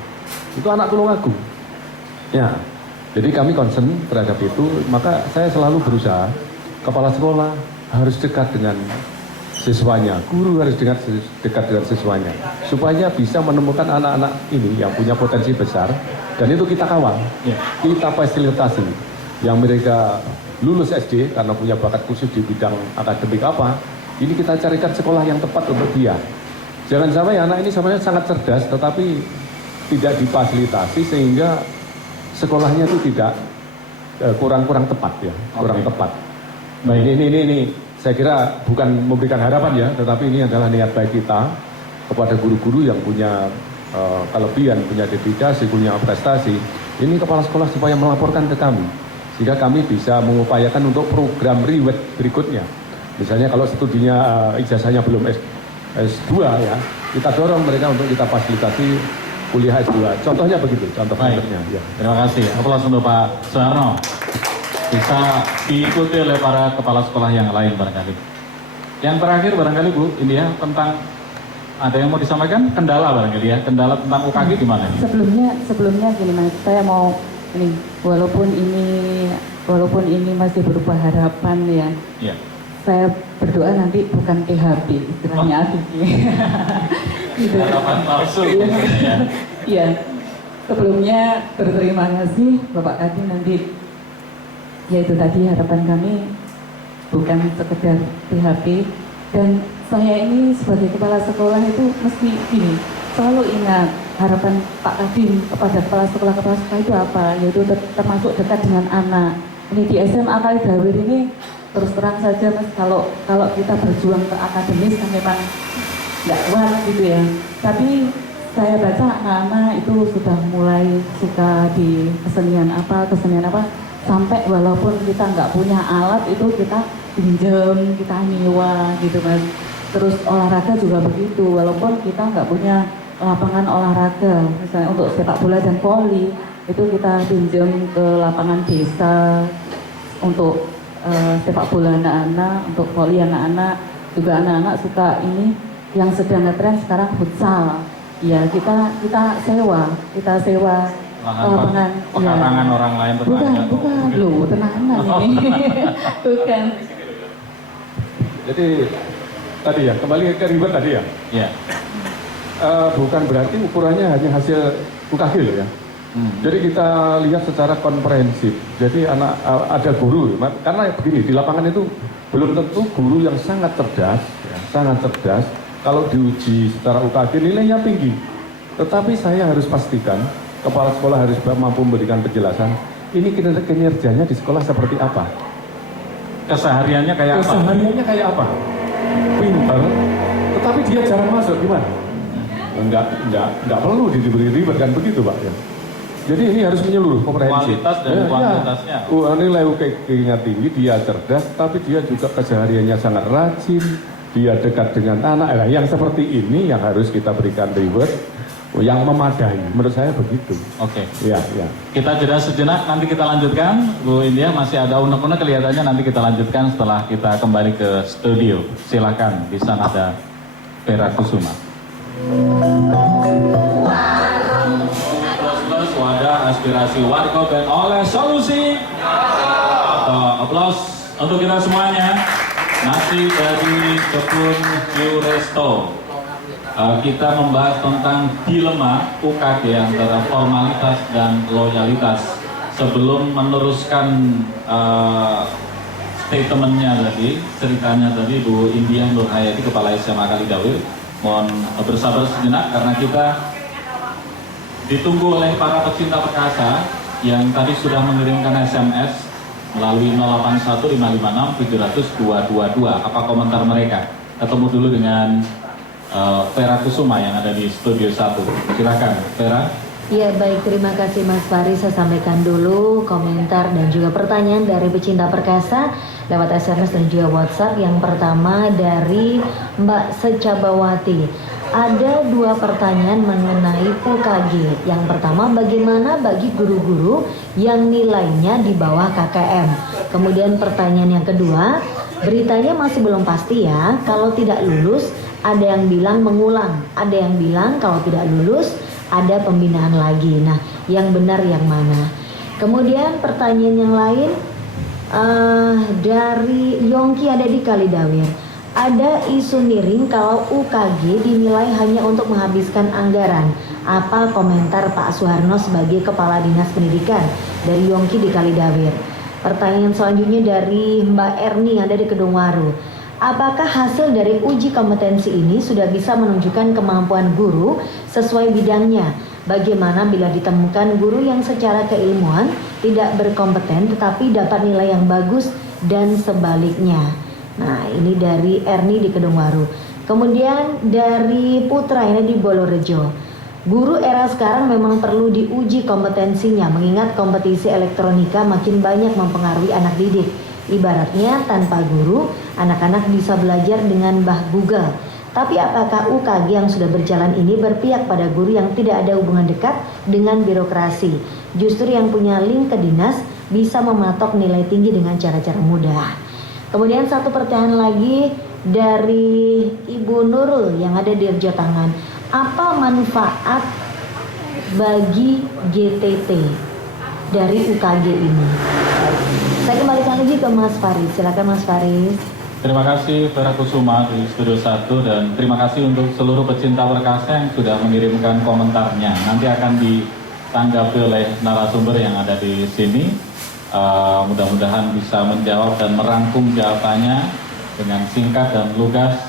itu anak Tulungagung ya. Jadi kami concern terhadap itu, maka saya selalu berusaha kepala sekolah harus dekat dengan siswanya, guru harus dekat dengan siswanya, supaya bisa menemukan anak-anak ini yang punya potensi besar, dan itu kita kawal, kita fasilitasi. Yang mereka lulus SD karena punya bakat khusus di bidang akademik apa, ini kita carikan sekolah yang tepat untuk dia. Jangan sampai anak ini sebenarnya sangat cerdas, tetapi tidak difasilitasi sehingga sekolahnya itu tidak kurang tepat ya, kurang tepat. Baik, ini saya kira bukan memberikan harapan ya, tetapi ini adalah niat baik kita kepada guru-guru yang punya kelebihan, punya dedikasi, punya prestasi. Ini kepala sekolah supaya melaporkan ke kami, sehingga kami bisa mengupayakan untuk program reward berikutnya. Misalnya kalau studinya ijazahnya belum S2 ya, kita dorong mereka untuk kita fasilitasi kuliah S2. Contohnya begitu, contoh konkretnya. Ya. Terima kasih. Aplaus untuk Pak Suharno. Bisa diikuti oleh para kepala sekolah yang lain barangkali. Yang terakhir barangkali Bu, ini ya tentang ada yang mau disampaikan kendala barangkali ya, kendala tentang UKG di mana? Sebelumnya gini Mas, saya mau ini walaupun ini masih berupa harapan ya. Iya. Saya berdoa nanti bukan PHP istilahnya gitu. Harapan palsu Iya. ya. Iya. Sebelumnya berterima kasih Bapak Kadin, nanti yaitu tadi harapan kami bukan sekedar PHP, dan saya ini sebagai kepala sekolah itu mesti gini, selalu ingat harapan Pak Kadin kepada kepala sekolah itu apa, yaitu termasuk dekat dengan anak. Ini di SMA Kalidawe ini terus terang saja Mas, kalau kita berjuang ke akademis kan memang nggak kuat gitu ya, tapi saya baca anak-anak itu sudah mulai suka di kesenian apa, sampai walaupun kita nggak punya alat itu kita pinjam, kita nyewa gitu Mas. Terus olahraga juga begitu, walaupun kita nggak punya lapangan olahraga, misalnya untuk sepak bola dan voli, itu kita pinjam ke lapangan desa untuk sepak bola anak-anak, untuk voli anak-anak. Juga anak-anak suka ini yang sedang ngetren sekarang futsal. Ya kita sewa lapangan pekarangan orang lain tetangga. Bukan loh, tenanan ini. Bukan. Jadi tadi ya, kembali ke reward tadi ya. Iya. Bukan berarti ukurannya hanya hasil UKG loh ya. Jadi kita lihat secara komprehensif. Jadi ada guru, karena begini, di lapangan itu belum tentu guru yang sangat cerdas, ya, sangat cerdas. Kalau diuji secara UKG nilainya tinggi. Tetapi saya harus pastikan, kepala sekolah harus mampu memberikan penjelasan, ini kinerjanya di sekolah seperti apa? Kesehariannya kayak apa? Kesehariannya kayak apa? Pintar, tetapi dia jarang masuk, gimana? Enggak perlu diberi ribet kan begitu Pak ya. Jadi ini harus menyeluruh, komprehensif. Kualitas dan kuantitasnya. Nilai UKG-nya tinggi, dia cerdas, tapi dia juga kesehariannya sangat rajin, dia dekat dengan anak. Nah, yang seperti ini yang harus kita berikan reward yang memadai. Menurut saya begitu. Oke. Ya. Kita jeda sejenak, nanti kita lanjutkan. Bu India masih ada unek-unek kelihatannya, nanti kita lanjutkan setelah kita kembali ke studio. Silakan, di sana ada Vera Kusuma. Wadah aspirasi warga dan oleh solusi. Aplaus untuk kita semuanya. Masih dari Kebun Hiu Resto. Kita membahas tentang dilema UKG antara formalitas dan loyalitas. Sebelum meneruskan statementnya tadi, ceritanya tadi Bu India Nurhayati, Kepala SMA Kalidawir, mohon bersabar sejenak karena kita ditunggu oleh para pecinta perkasa yang tadi sudah mengirimkan SMS melalui 081556700222. Apa komentar mereka? Ketemu dulu dengan Vera Kusuma yang ada di Studio 1. Silakan, Vera. Ya baik, terima kasih Mas Fari. Saya sampaikan dulu komentar dan juga pertanyaan dari pecinta perkasa lewat SMS dan juga WhatsApp. Yang pertama dari Mbak Secabawati. Ada dua pertanyaan mengenai UKG. Yang pertama, bagaimana bagi guru-guru yang nilainya di bawah KKM? Kemudian pertanyaan yang kedua, beritanya masih belum pasti ya. Kalau tidak lulus, ada yang bilang mengulang, ada yang bilang kalau tidak lulus ada pembinaan lagi. Nah, yang benar yang mana? Kemudian pertanyaan yang lain dari Yongki ada di Kalidawir. Ada isu miring kalau UKG dinilai hanya untuk menghabiskan anggaran. Apa komentar Pak Suharno sebagai Kepala Dinas Pendidikan? Dari Yongki di Kalidawir. Pertanyaan selanjutnya dari Mbak Erni ada di Kedungwaru. Apakah hasil dari uji kompetensi ini sudah bisa menunjukkan kemampuan guru sesuai bidangnya? Bagaimana bila ditemukan guru yang secara keilmuan tidak berkompeten tetapi dapat nilai yang bagus dan sebaliknya? Nah, ini dari Erni di Kedungwaru. Kemudian dari Putra ini di Bolorejo. Guru era sekarang memang perlu diuji kompetensinya mengingat kompetisi elektronika makin banyak mempengaruhi anak didik. Ibaratnya tanpa guru, anak-anak bisa belajar dengan Mbah Google. Tapi apakah UKG yang sudah berjalan ini berpihak pada guru yang tidak ada hubungan dekat dengan birokrasi? Justru yang punya link ke dinas bisa mematok nilai tinggi dengan cara-cara mudah. Kemudian satu pertanyaan lagi dari Ibu Nurul yang ada di Rejo Tangan. Apa manfaat bagi GTT dari UKG ini? Saya kembalikan lagi ke Mas Faris. Silakan Mas Faris. Terima kasih Vera Kusuma di Studio 1 dan terima kasih untuk seluruh pecinta perkasa yang sudah mengirimkan komentarnya. Nanti akan ditanggapi oleh narasumber yang ada di sini. Mudah-mudahan bisa menjawab dan merangkum jawabannya dengan singkat dan lugas,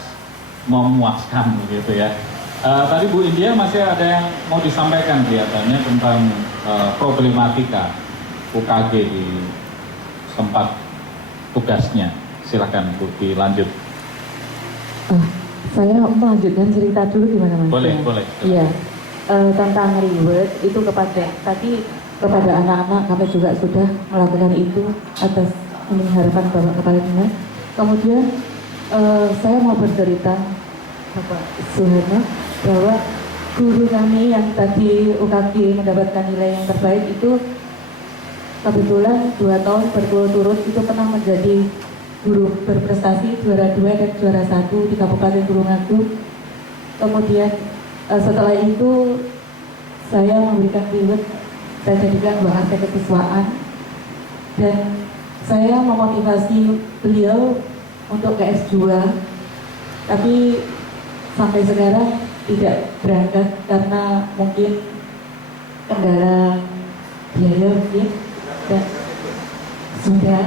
memuaskan begitu ya. Tadi Bu India masih ada yang mau disampaikan kelihatannya tentang problematika UKG di tempat tugasnya. Silakan Bu, dilanjut. Saya melanjutkan cerita dulu gimana Mas? Boleh. Iya, tentang reward itu kepada anak-anak kami juga sudah melakukan itu atas ini harapan Bapak Kepala Dinas. Kemudian saya mau bercerita Bapak Suharno bahwa guru kami yang tadi UKG mendapatkan nilai yang terbaik itu kebetulan 2 tahun berturut-turut itu pernah menjadi guru berprestasi juara 2 dan juara 1 di Kabupaten Tulungagung. Kemudian setelah itu saya memberikan reward, saya jadikan bahasa kesiswaan dan saya memotivasi beliau untuk ke S2, tapi sampai sekarang tidak berangkat karena mungkin kendala biaya mungkin, dan sudah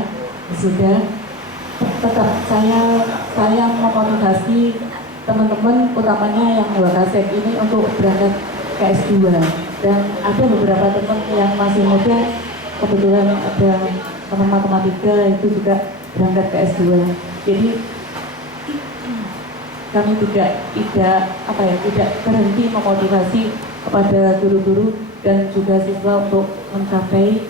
tetap saya memotivasi teman-teman utamanya yang Wakasek ini untuk berangkat ke S2, dan ada beberapa teman yang masih muda, kebetulan ada teman matematika itu juga berangkat ke S2. Jadi kami tidak berhenti memotivasi kepada guru-guru dan juga siswa untuk mencapai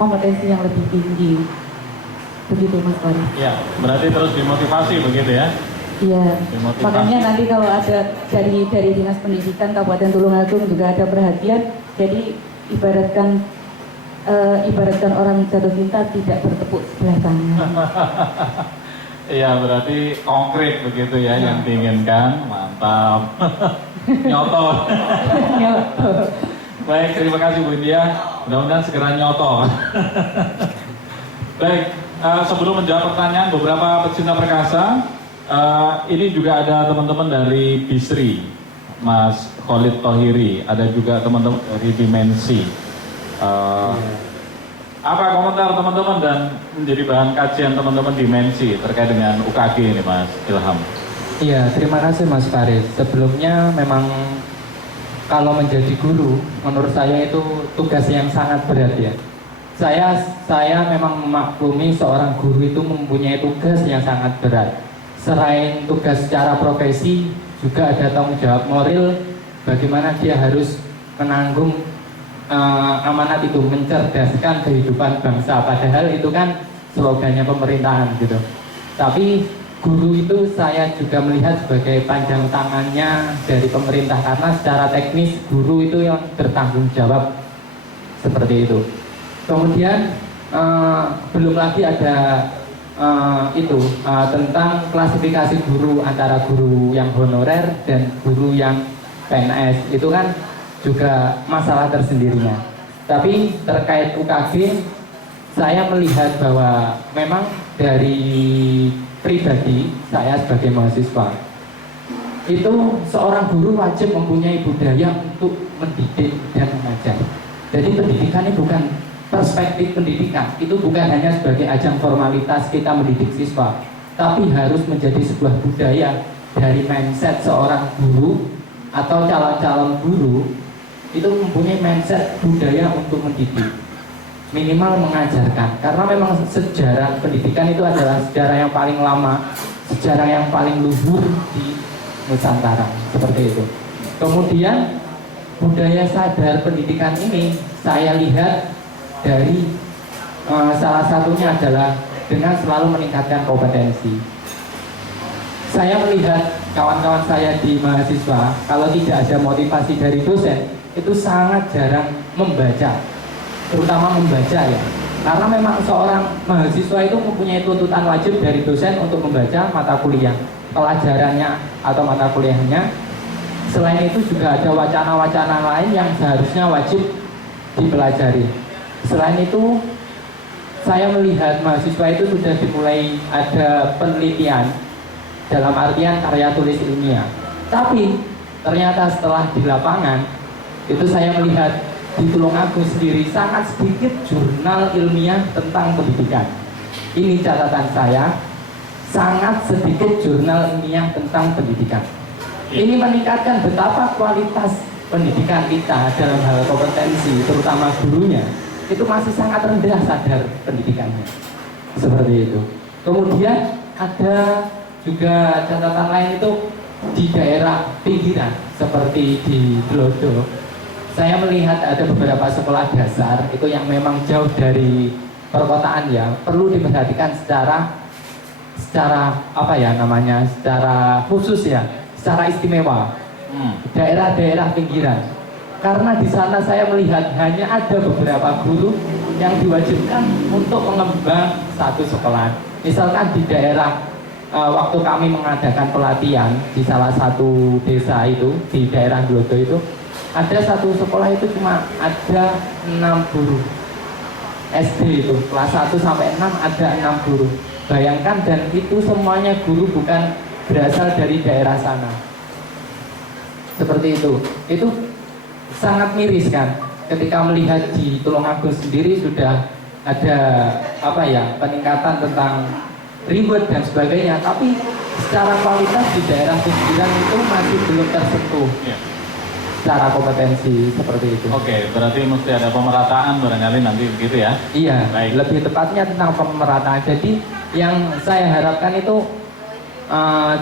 kompetensi yang lebih tinggi. Begitu Mas Faris. Ya, berarti terus dimotivasi begitu ya? Iya, Dimotivasi. makanya nanti kalau ada dari Dinas Pendidikan Kabupaten Tulungagung juga ada perhatian, jadi ibaratkan orang jatuh cinta tidak bertepuk sebelah tangan. Iya, berarti konkret begitu ya yang diinginkan. Mantap. Nyoto. Nyoto. Baik, terima kasih Bu India. Mudah-mudahan segera nyoto. Baik, sebelum menjawab pertanyaan beberapa pecinta perkasa, ini juga ada teman-teman dari Bisri, Mas Khalid Tohiri, ada juga teman-teman dari Dimensi. Apa komentar teman-teman dan menjadi bahan kajian teman-teman Dimensi terkait dengan UKG ini, Mas Ilham? Iya, terima kasih Mas Faris. Sebelumnya memang kalau menjadi guru, menurut saya itu tugas yang sangat berat ya. Saya memang memaklumi seorang guru itu mempunyai tugas yang sangat berat. Selain tugas secara profesi, juga ada tanggung jawab moral, bagaimana dia harus menanggung amanat itu, mencerdaskan kehidupan bangsa. Padahal itu kan slogannya pemerintahan gitu. Tapi guru itu saya juga melihat sebagai panjang tangannya dari pemerintah, karena secara teknis guru itu yang bertanggung jawab seperti itu. Kemudian belum lagi ada tentang klasifikasi guru antara guru yang honorer dan guru yang PNS, itu kan juga masalah tersendirinya. Tapi terkait UKG, saya melihat bahwa memang dari pribadi saya sebagai mahasiswa itu seorang guru wajib mempunyai budaya untuk mendidik dan mengajar. Jadi pendidikan ini bukan perspektif pendidikan, itu bukan hanya sebagai ajang formalitas kita mendidik siswa, tapi harus menjadi sebuah budaya dari mindset seorang guru atau calon-calon guru itu mempunyai mindset budaya untuk mendidik, minimal mengajarkan, karena memang sejarah pendidikan itu adalah sejarah yang paling lama, sejarah yang paling luhur di Nusantara, seperti itu. Kemudian budaya sadar pendidikan ini saya lihat dari salah satunya adalah dengan selalu meningkatkan kompetensi. Saya melihat kawan-kawan saya di mahasiswa, kalau tidak ada motivasi dari dosen, itu sangat jarang membaca, terutama membaca ya, karena memang seorang mahasiswa itu mempunyai tuntutan wajib dari dosen untuk membaca mata kuliah, pelajarannya atau mata kuliahnya. Selain itu juga ada wacana-wacana lain yang seharusnya wajib dipelajari. Selain itu, saya melihat mahasiswa itu sudah dimulai ada penelitian dalam artian karya tulis ilmiah, tapi ternyata setelah di lapangan itu saya melihat di Tulungagung sendiri sangat sedikit jurnal ilmiah tentang pendidikan. Ini catatan saya, sangat sedikit jurnal ilmiah tentang pendidikan. Ini meningkatkan betapa kualitas pendidikan kita dalam hal kompetensi, terutama gurunya, itu masih sangat rendah sadar pendidikannya. Seperti itu. Kemudian ada juga catatan lain itu di daerah pinggiran seperti di Glodo. Saya melihat ada beberapa sekolah dasar itu yang memang jauh dari perkotaan ya, perlu diperhatikan secara secara khusus ya, secara istimewa. Daerah-daerah pinggiran. Karena di sana saya melihat hanya ada beberapa guru yang diwajibkan untuk mengembang satu sekolah. Misalkan di daerah waktu kami mengadakan pelatihan di salah satu desa itu, di daerah Glodo itu, ada satu sekolah itu cuma ada 6 guru. SD itu, kelas 1 sampai 6 ada 6 guru. Bayangkan, dan itu semuanya guru bukan berasal dari daerah sana. Seperti itu sangat miris kan. ketika melihat di Tulungagung sendiri sudah ada peningkatan tentang reward dan sebagainya, tapi secara kualitas di daerah pinggiran itu masih belum tersentuh secara kompetensi seperti itu. Oke, berarti mesti ada pemerataan barangkali nanti begitu ya? Iya, baik. Lebih tepatnya tentang pemerataan. Jadi yang saya harapkan itu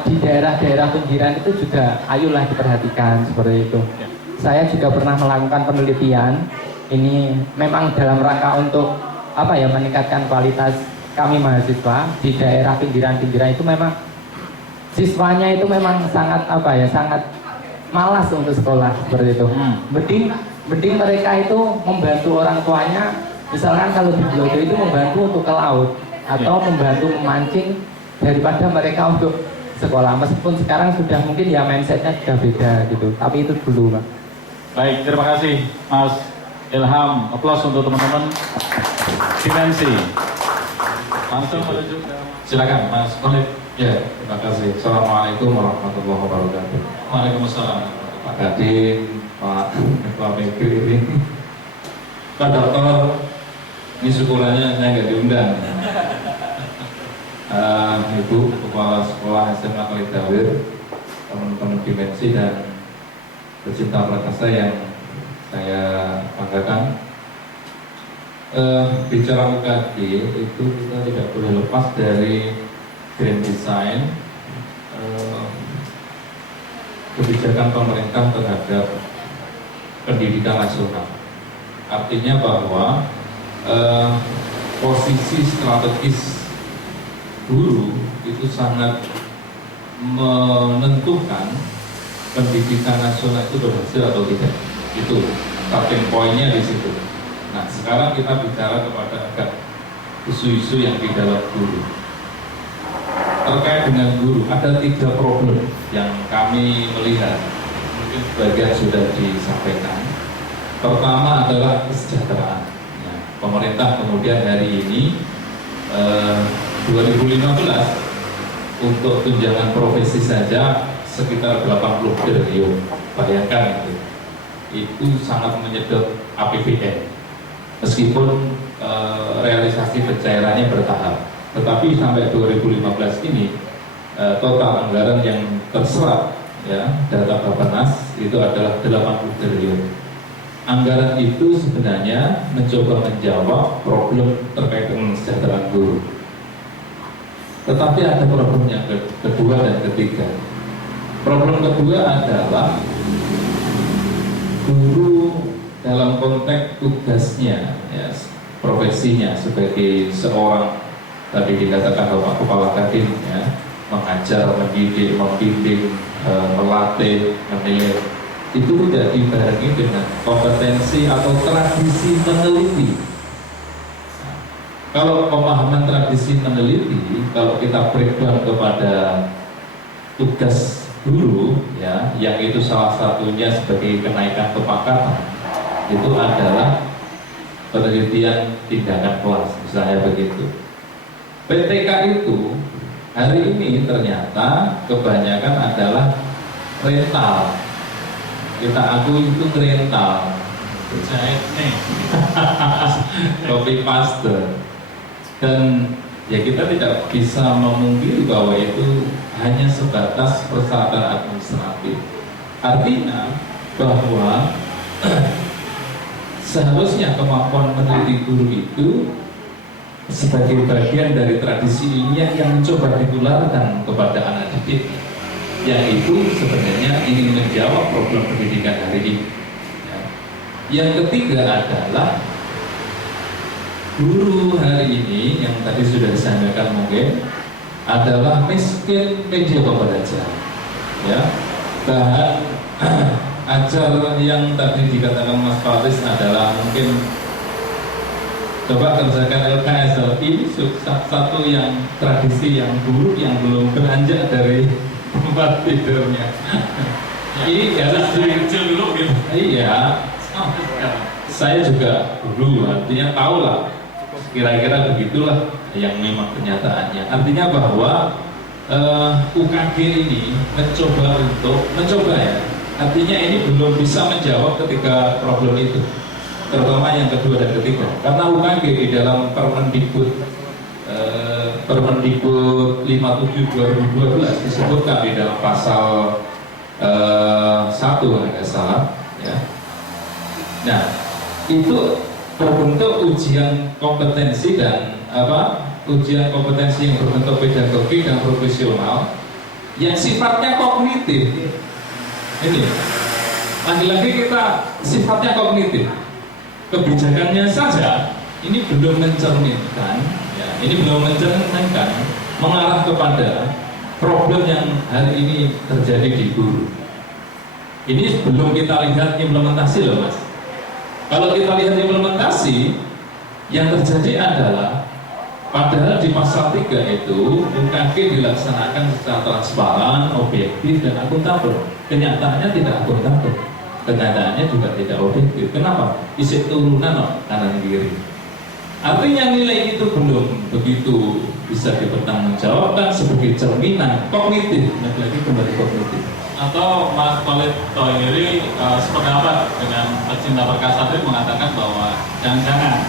di daerah-daerah pinggiran itu juga ayolah diperhatikan seperti itu. Ya. Saya juga pernah melakukan penelitian. Ini memang dalam rangka untuk meningkatkan kualitas kami mahasiswa di daerah pinggiran-pinggiran itu. Memang siswanya itu memang sangat sangat malas untuk sekolah seperti itu. Mending mereka itu membantu orang tuanya, misalkan kalau di Blodo itu membantu untuk ke laut atau membantu memancing daripada mereka untuk sekolah. Meskipun sekarang sudah mungkin ya mindsetnya sudah beda gitu, tapi itu dulu, Pak. Baik, terima kasih Mas Ilham. Aplaus untuk teman-teman Dimensi. Langsung menuju ke... Silakan Mas Khalid. Ya, terima kasih. Assalamualaikum warahmatullahi wabarakatuh. Waalaikumsalam. Pak Kadin, Pak Ketua BP ini, Pak Dokter, ini syukurannya saya nggak diundang. Ibu Kepala Sekolah SMA Kalidawir, teman-teman Dimensi dan pecinta prakarsa yang saya banggakan. Bicara UKG itu kita tidak boleh lepas dari grand design, kebijakan pemerintah terhadap pendidikan nasional. Artinya bahwa posisi strategis guru itu sangat menentukan pendidikan nasional itu berhasil atau tidak. Itu starting pointnya di situ. Nah, sekarang kita bicara kepada isu-isu yang di dalam guru. Terkait dengan guru, ada 3 problem yang kami melihat. Mungkin sebagian sudah disampaikan. Pertama adalah kesejahteraan. Nah, pemerintah kemudian hari ini 2015 untuk tunjangan profesi saja sekitar 80 triliun. Bayangkan itu sangat menyedot APBN. Meskipun realisasi pencairannya bertahap, tetapi sampai 2015 ini total anggaran yang terserap data Bappenas itu adalah 80 triliun. Anggaran itu sebenarnya mencoba menjawab problem terkait dengan kesejahteraan guru. Tetapi ada problem yang kedua dan ketiga. Problem kedua adalah guru dalam konteks tugasnya, profesinya sebagai seorang, tadi dikatakan Bapak Kepala Kadin, mengajar, mendidik, membimbing, melatih, menilai, itu tidak dibarengi dengan kompetensi atau tradisi meneliti. Kalau pemahaman tradisi meneliti, kalau kita breakdown kepada tugas guru, yang itu salah satunya sebagai kenaikan kepangkatan, itu adalah penelitian tindakan kelas, misalnya begitu. PTK itu hari ini ternyata kebanyakan adalah rental. Kita akui itu rental. Jahit nih. Copy paste. Dan ya kita tidak bisa memungkiri bahwa itu hanya sebatas persyaratan administratif. Artinya bahwa seharusnya kemampuan meneliti guru itu sebagai bagian dari tradisi ilmiah yang mencoba ditularkan kepada anak didik, yang itu sebenarnya ingin menjawab problem pendidikan hari ini. Yang ketiga adalah guru hari ini yang tadi sudah disampaikan mungkin adalah miskin media pembelajaran. Bahan ajar yang tadi dikatakan Mas Faris adalah mungkin coba kerjakan LKS. Ini satu yang tradisi yang buruk yang belum beranjak dari tempat tidurnya. Ini harus kecil dulu gitu. Iya. Saya juga dulu, artinya tahulah kira-kira begitulah yang memang kenyataannya. Artinya bahwa UKG ini mencoba artinya ini belum bisa menjawab ketiga problem itu. terutama yang kedua dan ketiga. Karena UKG di dalam Permendikbud 57/2012 disebutkan di dalam pasal 1 nggak salah, ya. Nah, itu berbentuk ujian kompetensi dan ujian kompetensi yang berbentuk pedagogi dan profesional yang sifatnya kognitif. Ini lagi-lagi kita sifatnya kognitif. Kebijakannya saja ini belum mencerminkan, ya, ini belum mencerminkan mengarah kepada problem yang hari ini terjadi di guru. Ini belum kita lihat implementasi loh Mas. Kalau kita lihat implementasi, yang terjadi adalah padahal di pasal 3 itu UKG dilaksanakan secara transparan, objektif dan akuntabel. Kenyataannya tidak akuntabel. Kenyataannya juga tidak objektif. Kenapa? Isi turunan kanan kiri. Artinya nilai itu belum begitu bisa dipertanggungjawabkan sebagai cerminan kognitif, lagi kembali kognitif. Atau Mas Khalid Tohiri sependapat dengan pecinta perkasa tadi mengatakan bahwa jangan-jangan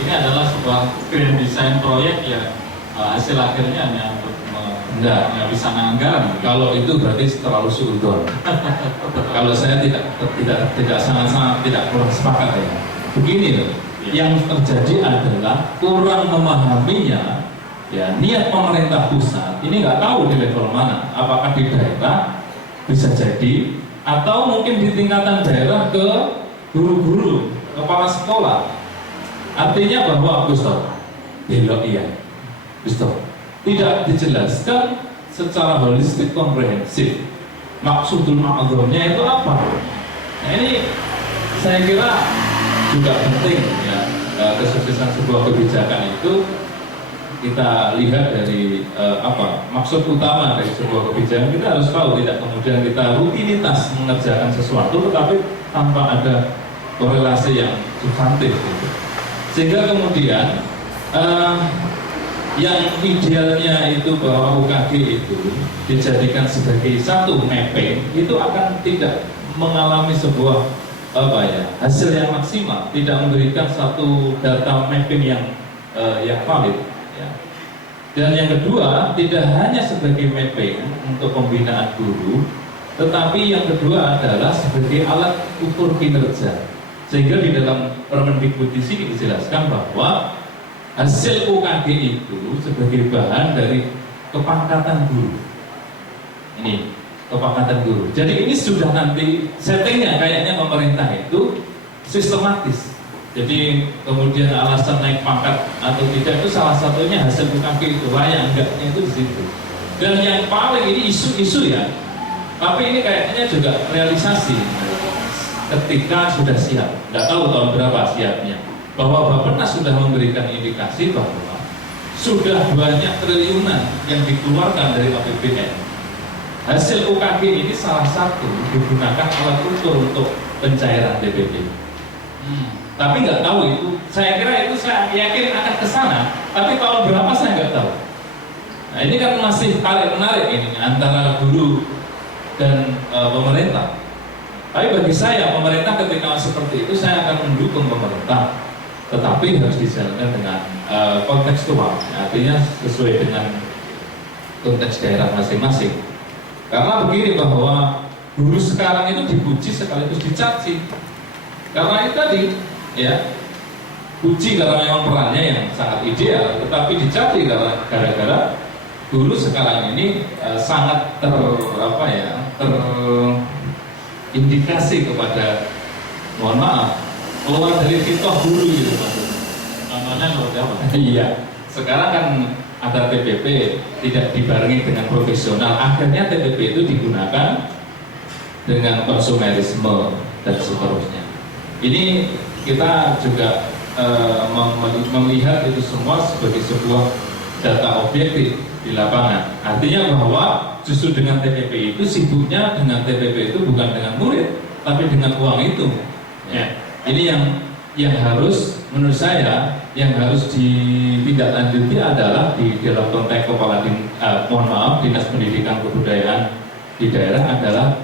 ini adalah sebuah grand design proyek yang hasil akhirnya hanya untuk bisa anggaran. Kalau itu berarti terlalu suudon. Kalau saya tidak sangat-sangat tidak kurang sepakat ya. Begini loh, yang terjadi adalah kurang memahaminya. Ya, niat pemerintah pusat ini nggak tahu di level mana, apakah di daerah bisa jadi atau mungkin di tingkatan daerah ke guru-guru, kepala sekolah. Artinya bahwa Gusto, belok iya, Gusto, tidak dijelaskan secara holistik komprehensif maksudul ma'adzumnya itu apa. Nah ini saya kira juga penting ya, kesuksesan sebuah kebijakan itu kita lihat dari maksud utama dari sebuah kebijakan. Kita harus tahu, tidak kemudian kita rutinitas mengerjakan sesuatu tetapi tanpa ada korelasi yang substantif gitu. Sehingga kemudian yang idealnya itu bahwa UKG itu dijadikan sebagai satu mapping itu akan tidak mengalami sebuah hasil yang maksimal, tidak memberikan satu data mapping yang valid. Ya. Dan yang kedua, tidak hanya sebagai mapping untuk pembinaan guru, tetapi yang kedua adalah sebagai alat ukur kinerja. Sehingga di dalam Permendikbud di sini dijelaskan bahwa hasil UKG itu sebagai bahan dari kepangkatan guru. Ini kepangkatan guru. Jadi ini sudah nanti settingnya kayaknya pemerintah itu sistematis. Jadi kemudian alasan naik pangkat atau tidak itu salah satunya hasil UKG itu, layak enggaknya itu di situ. Dan yang paling ini isu-isu ya, tapi ini kayaknya juga realisasi ketika sudah siap. Nggak tahu tahun berapa siapnya. Bahwa Bappenas sudah memberikan indikasi bahwa sudah banyak triliunan yang dikeluarkan dari APBN. Hasil UKG ini salah satu digunakan alat ukur untuk pencairan DPP. Tapi nggak tahu itu, saya kira itu saya yakin akan ke sana, tapi tahun berapa saya nggak tahu. Nah ini kan masih tarik menarik ini antara guru dan pemerintah. Tapi bagi saya pemerintah ketika seperti itu saya akan mendukung pemerintah, tetapi harus dijalankan dengan kontekstual, artinya sesuai dengan konteks daerah masing-masing. Karena begini bahwa guru sekarang itu dipuji sekaligus dicaci. Karena itu tadi ya, puji karena memang perannya yang sangat ideal, tetapi dicaci gara-gara guru sekarang ini sangat terindikasi kepada, mohon maaf, keluar dari fitrah guru gitu maksudnya. Contohnya seperti apa? Iya, sekarang kan ada TPP tidak dibarengi dengan profesional, akhirnya TPP itu digunakan dengan konsumerisme dan seterusnya. Ini kita juga melihat itu semua sebagai sebuah data objektif di lapangan. Artinya bahwa justru dengan TPP itu sibuknya dengan TPP itu bukan dengan murid, tapi dengan uang itu. Ya. Ini yang harus menurut saya yang harus ditindaklanjuti adalah di dalam konteks dinas pendidikan kebudayaan di daerah adalah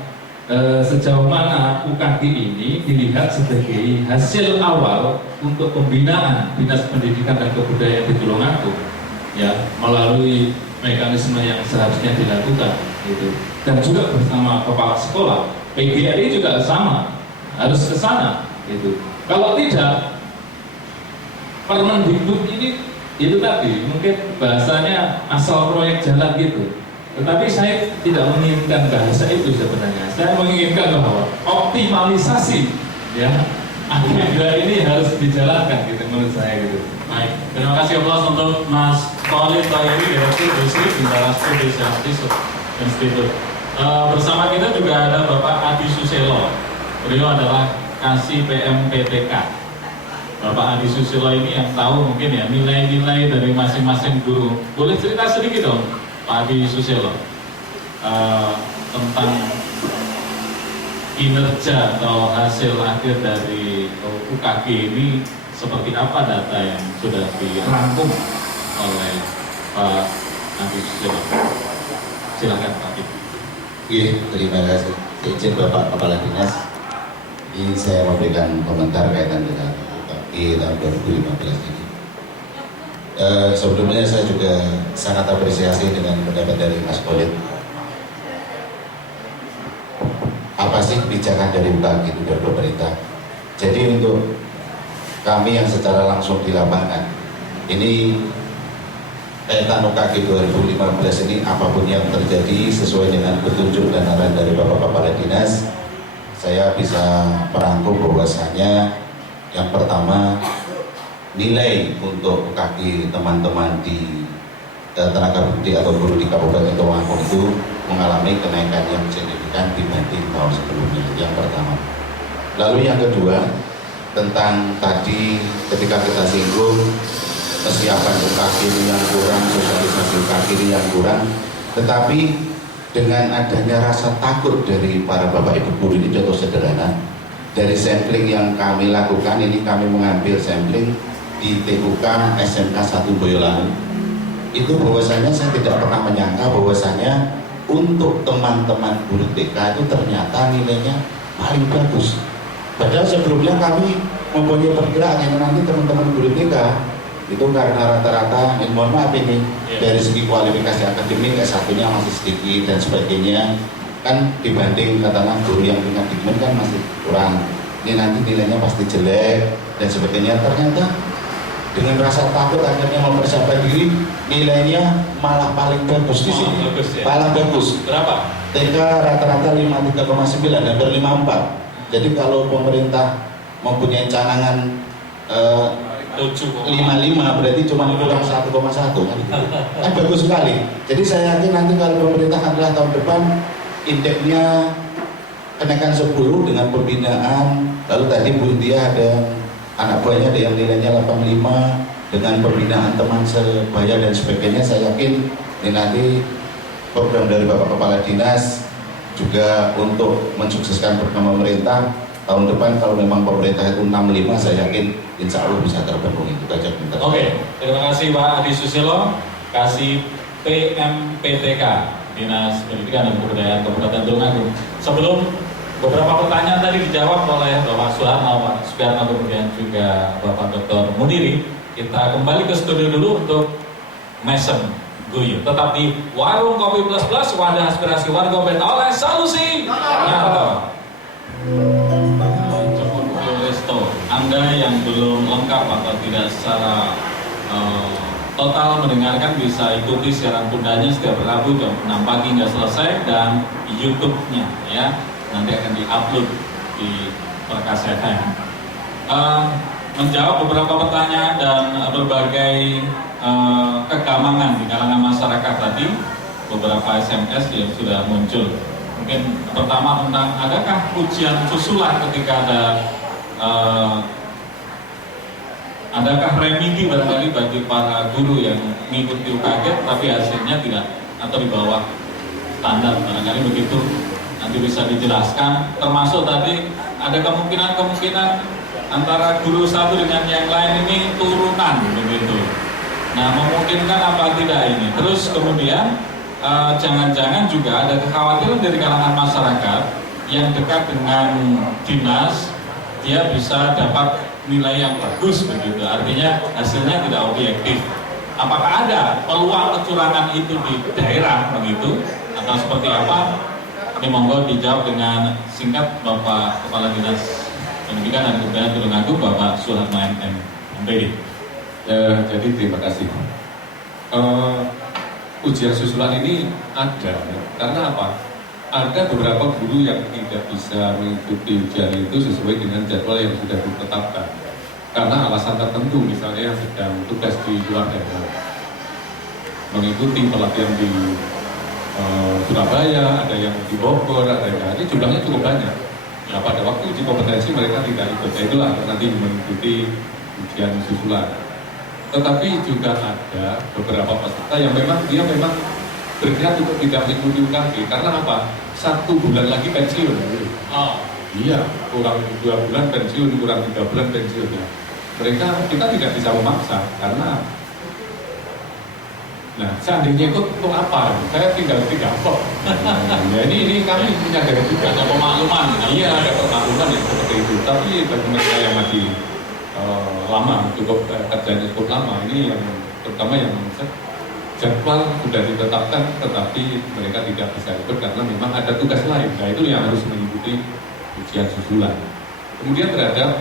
sejauh mana UKG ini dilihat sebagai hasil awal untuk pembinaan Dinas Pendidikan dan Kebudayaan di Tulungagung, ya, melalui mekanisme yang seharusnya dilakukan, gitu. Dan juga bersama kepala sekolah, PGRI juga sama, harus ke sana, gitu. Kalau tidak, Permendikbud ini itu tadi mungkin bahasanya asal proyek jalan gitu. Tetapi saya tidak menginginkan bahasa itu sebenarnya. Saya menginginkan bahwa optimalisasi, ya, agenda ini harus dijalankan gitu menurut saya gitu. Baik, terima kasih aplaus untuk Mas Khalid Tahiri, Direktur Distri Bintara Studi Institut. Bersama kita juga ada Bapak Adi Susilo. Beliau adalah Kasih PMPTK. Bapak Adi Susilo ini yang tahu mungkin ya nilai-nilai dari masing-masing guru. Boleh cerita sedikit dong, Pak Adi Susilo, tentang kinerja atau hasil akhir dari UKG ini seperti apa data yang sudah dirangkum oleh Pak Adi Susilo. Silakan Pak Adi. Iya, terima kasih. Izin Bapak Kepala Dinas, ini saya memberikan komentar kaitan dengan UKG tahun 2015 ini. Sebelumnya saya juga sangat apresiasi dengan pendapat dari Mas Khalid. Apa sih kebijakan dari UKG itu dari pemerintah? Jadi untuk kami yang secara langsung di lapangan, ini kaitan UKG 2015 ini apapun yang terjadi sesuai dengan petunjuk dan arahan dari Bapak Kepala Dinas, saya bisa merangkum bahwasanya yang pertama, nilai untuk UKG teman-teman di tenaga pendidik atau guru di Kabupaten Tulungagung itu mengalami kenaikan yang signifikan dibanding tahun sebelumnya. Yang pertama. Lalu yang kedua, tentang tadi ketika kita singgung kesiapan UKG yang kurang, sosialisasi UKG yang kurang, tetapi dengan adanya rasa takut dari para bapak ibu guru, ini contoh sederhana dari sampling yang kami lakukan. Ini kami mengambil sampling di TUK SMK 1 Boyolali. Itu bahwasanya saya tidak pernah menyangka bahwasanya untuk teman-teman guru TK itu ternyata nilainya paling bagus. Padahal sebelumnya kami mempunyai perkiraan nanti teman-teman guru TK itu karena rata-rata, mohon maaf ini, dari segi kualifikasi akademik S1-nya masih sedikit dan sebagainya, kan dibanding katakan guru yang punya dikmen kan masih kurang. Ini nanti nilainya pasti jelek dan sebagainya. Ternyata dengan rasa takut akhirnya mempersiapkan diri, nilainya malah paling bagus di sini. Paling bagus. Berapa? TK rata-rata 53,9 dan 54. Jadi kalau pemerintah mempunyai canangan 55 berarti cuma kurang 1,1 kan bagus sekali. Jadi saya yakin nanti kalau pemerintah adalah tahun depan indeksnya kenaikan 10 dengan pembinaan. Lalu tadi Bu India ada anak buahnya ada yang nilainya 85 dengan pembinaan teman sebaya dan sebagainya. Saya yakin ini nanti program dari Bapak Kepala Dinas juga untuk mensukseskan program pemerintah tahun depan kalau memang pemerintah itu 65, saya yakin insya Allah bisa terpenuhi. Itu aja. Oke, terima kasih Pak Adi Susilo, Kasih PMPTK Dinas Pendidikan dan Kebudayaan Kabupaten Tulungagung. Sebelum beberapa pertanyaan tadi dijawab oleh Bapak Suharno, Pak Suharno, kemudian juga Bapak Dr. Muniri, kita kembali ke studio dulu untuk Mesem Guyu. Tetap di Warung Kopi Plus Plus, wadah aspirasi warga beta oleh solusi nyata. Anda yang belum lengkap atau tidak secara total mendengarkan bisa ikuti siaran tundanya setiap Rabu jam 6 pagi hingga selesai dan YouTube-nya ya nanti akan diupload di Perkas FM. Menjawab beberapa pertanyaan dan berbagai kegamangan di kalangan masyarakat tadi, beberapa SMS yang sudah muncul. Mungkin pertama tentang adakah ujian susulan ketika adakah remedi barangkali bagi para guru yang mengikuti UKG tapi hasilnya tidak atau di bawah standar, barangkali begitu, nanti bisa dijelaskan. Termasuk tadi ada kemungkinan antara guru satu dengan yang lain ini turunan begitu. Nah, memungkinkan apa tidak ini? Terus kemudian jangan-jangan juga ada kekhawatiran dari kalangan masyarakat yang dekat dengan dinas dia bisa dapat nilai yang bagus begitu, artinya hasilnya tidak objektif. Apakah ada peluang kecurangan itu di daerah begitu atau seperti apa? Ini monggo dijawab dengan singkat Bapak Kepala Dinas Pendidikan dan Kebudayaan Tulungagung, Bapak Suharno MM MPD. Jadi terima kasih. Ujian susulan ini ada, karena apa? Ada beberapa guru yang tidak bisa mengikuti ujian itu sesuai dengan jadwal yang sudah ditetapkan. Karena alasan tertentu, misalnya yang sedang tugas di luar daerah, mengikuti pelatihan di Surabaya, ada yang di Bogor, ada yang ini jumlahnya cukup banyak. Nah, pada waktu uji kompetensi mereka tidak ikut, itulah nanti mengikuti ujian susulan. Tetapi juga ada beberapa peserta yang dia memang berniat untuk tidak mengikuti UKG karena apa? 1 bulan lagi pensiun. Oh. Iya, kurang 2 bulan pensiun, kurang 3 bulan pensiunnya. Kita tidak bisa memaksa karena, nah seandainya ikut untuk apa? Saya tinggal 3 kok. Ya ini kami punya dari juga. Ada pemakluman. Iya, ada pemakluman yang seperti itu. Tapi bagi mereka yang masih lama, cukup kerjanya cukup lama, ini yang terutama yang jadwal sudah ditetapkan, tetapi mereka tidak bisa ikut karena memang ada tugas lain. Nah itu yang harus mengikuti ujian susulan. Kemudian terhadap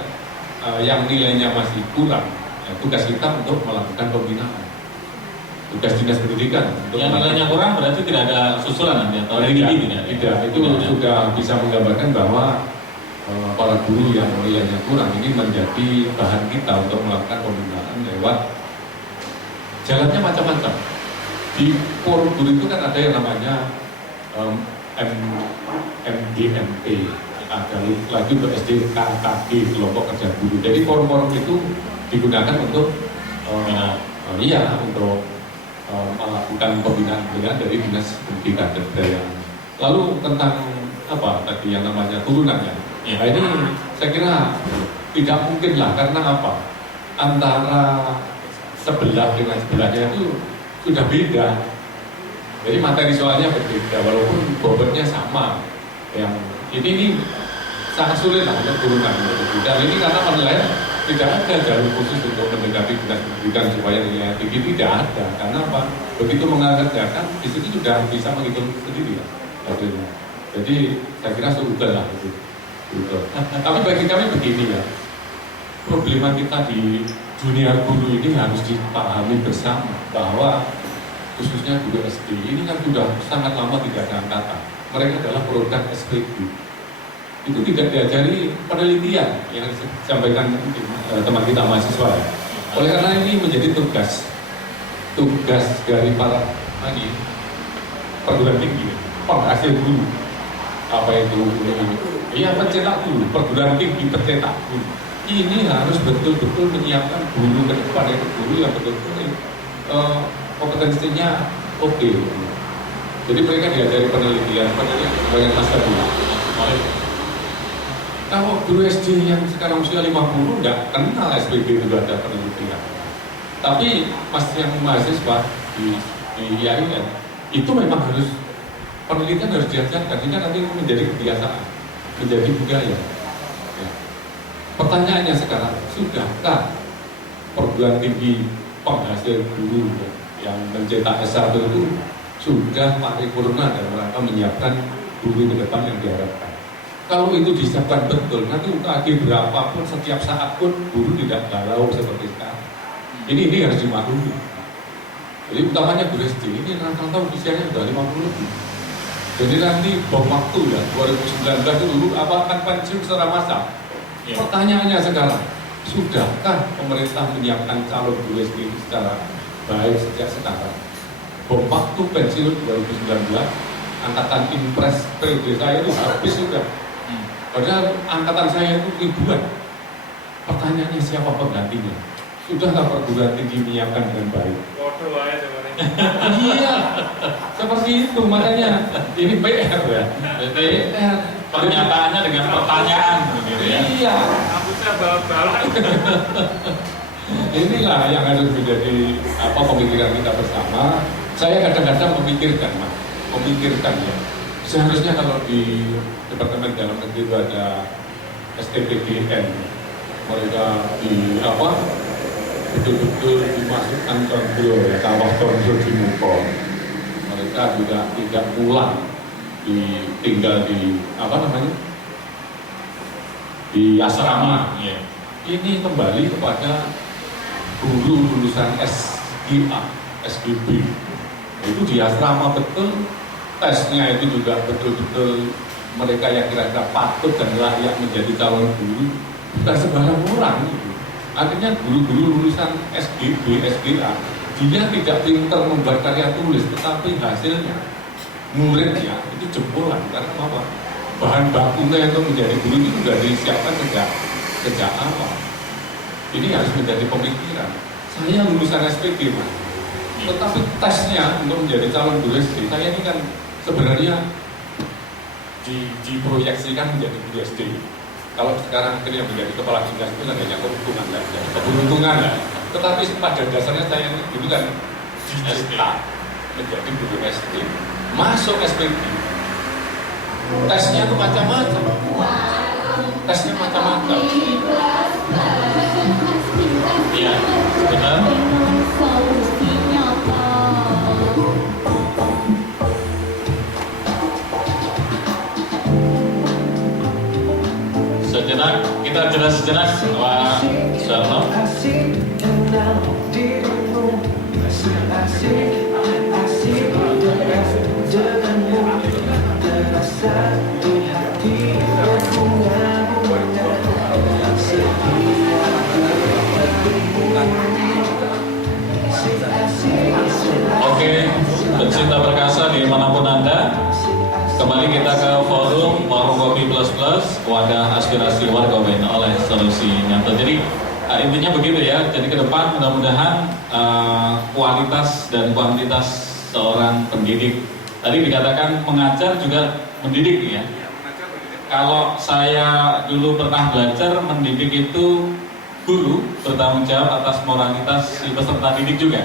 yang nilainya masih kurang, tugas kita untuk melakukan pembinaan. Tugas dinas pendidikan. Yang nilainya kurang berarti tidak ada susulan nanti atau tidak. Itu sudah bisa menggambarkan bahwa para guru yang nilainya kurang ini menjadi bahan kita untuk melakukan pembinaan lewat jalannya macam-macam. Di forum guru itu kan ada yang namanya MGMP, ada lagi untuk SDKKG, kelompok kerja guru. Jadi forum-forum itu digunakan untuk untuk melakukan pembinaan dari dinas pendidikan dan kebudayaan. Lalu tentang apa tadi yang namanya turunannya? Nah ini saya kira tidak mungkin lah, karena apa? Antara sebelah dengan sebelahnya itu sudah beda. Jadi materi soalnya berbeda, walaupun bobotnya sama. Yang ini sangat sulit lah untuk turunan. Dan ini karena penilaian tidak ada jalur khusus untuk mendekati dinas pendidikan supaya nilainya tinggi, tidak ada. Karena apa? Begitu mengerjakan, di situ sudah bisa menghitung sendiri ya hasilnya. Jadi saya kira sudah lah itu. Tapi bagi kami begini ya, problema kita di dunia guru ini harus dipahami bersama bahwa khususnya guru SD ini kan sudah sangat lama tidak ada angkatan. Mereka adalah produk SPG. Itu tidak diajari penelitian yang disampaikan teman kita mahasiswa. Oleh karena ini menjadi tugas dari para perguruan tinggi, penghasil guru. Apa itu? Iya, pencetak guru, perguruan tinggi pencetak guru. Ini harus betul-betul menyiapkan guru ke depan, itu guru yang betul-betul kompetensinya oke. Jadi mereka diajari penelitian sebagai master guru. Kalau guru SD yang sekarang usia 50 nggak kenal SPG itu ada penelitian. Tapi yang mahasiswa di IAIN itu memang harus penelitian harus diajarkan, ini nanti menjadi kebiasaan, menjadi budaya. Ya. Pertanyaannya sekarang, sudahkah perguruan tinggi penghasil guru yang mencetak S1 itu sudah paripurna dalam rangka menyiapkan guru ke depan yang diharapkan? Kalau itu disiapkan betul, nanti UKG berapapun setiap saat pun guru tidak galau seperti sekarang. Ini harus dimaklumi. Jadi utamanya guru SD ini rata-rata usianya sudah 50 lebih. Jadi nanti bom waktu ya 2019 itu dulu apa akan pensiun secara massal. Ya. Pertanyaannya sekarang, sudahkah pemerintah menyiapkan calon guru SD secara baik sejak sekarang? Bom waktu pensiun 2019, angkatan impres periode saya itu habis sudah. Padahal angkatan saya itu ribuan. Pertanyaannya siapa penggantinya? Sudahkah perguruan tinggi menyiapkan dengan baik? Iya, seperti itu. Makanya ini PR ya. PR. Pernyataannya dengan pertanyaan, begitu ya. Iya. Inilah yang harus menjadi pemikiran kita bersama. Saya kadang-kadang memikirkan ya. Seharusnya kalau di Departemen Dalam Negeri itu ada STPDN, mereka di apa betul-betul dimasukkan kontrol, kawah kontrol di Mukon. Mereka juga tidak pulang, tinggal di apa namanya di asrama. Ya. Ini kembali kepada guru lulusan SGA, SGB. Itu di asrama betul, tesnya itu juga betul-betul mereka yang kira-kira patut dan layak menjadi calon guru, bukan sembarang orang gitu. Artinya guru-guru lulusan SGB, SGA, dia tidak pintar membuat karya tulis, tetapi hasilnya muridnya itu jempolan. Karena apa? Bahan bakunya itu menjadi guru itu sudah disiapkan sejak awal. Ini harus menjadi pemikiran. Saya lulusan SPG, Mas, tetapi tesnya untuk menjadi calon guru SD, saya ini kan sebenarnya diproyeksikan menjadi guru SD. Kalau sekarang akhirnya menjadi kepala dinas itu kan hanya keberuntungan lah. Tetapi pada dasarnya saya ini dulu kan dicipta menjadi guru SD, masuk SPG. Tesnya itu macam-macam. Tesnya macam-macam. Iya, benar. Sejenak, kita jelas sejenak Pak Suharno. Oke, pencinta perkasa dimanapun Anda, kembali kita ke forum Warung Kopi Plus Plus, wadah aspirasi warga UIN oleh Solusi Nyata. Jadi intinya begitu ya. Jadi ke depan mudah-mudahan kualitas dan kuantitas seorang pendidik. Tadi dikatakan mengajar juga mendidik ya. Kalau saya dulu pernah belajar, mendidik itu guru bertanggung jawab atas moralitas si peserta didik juga.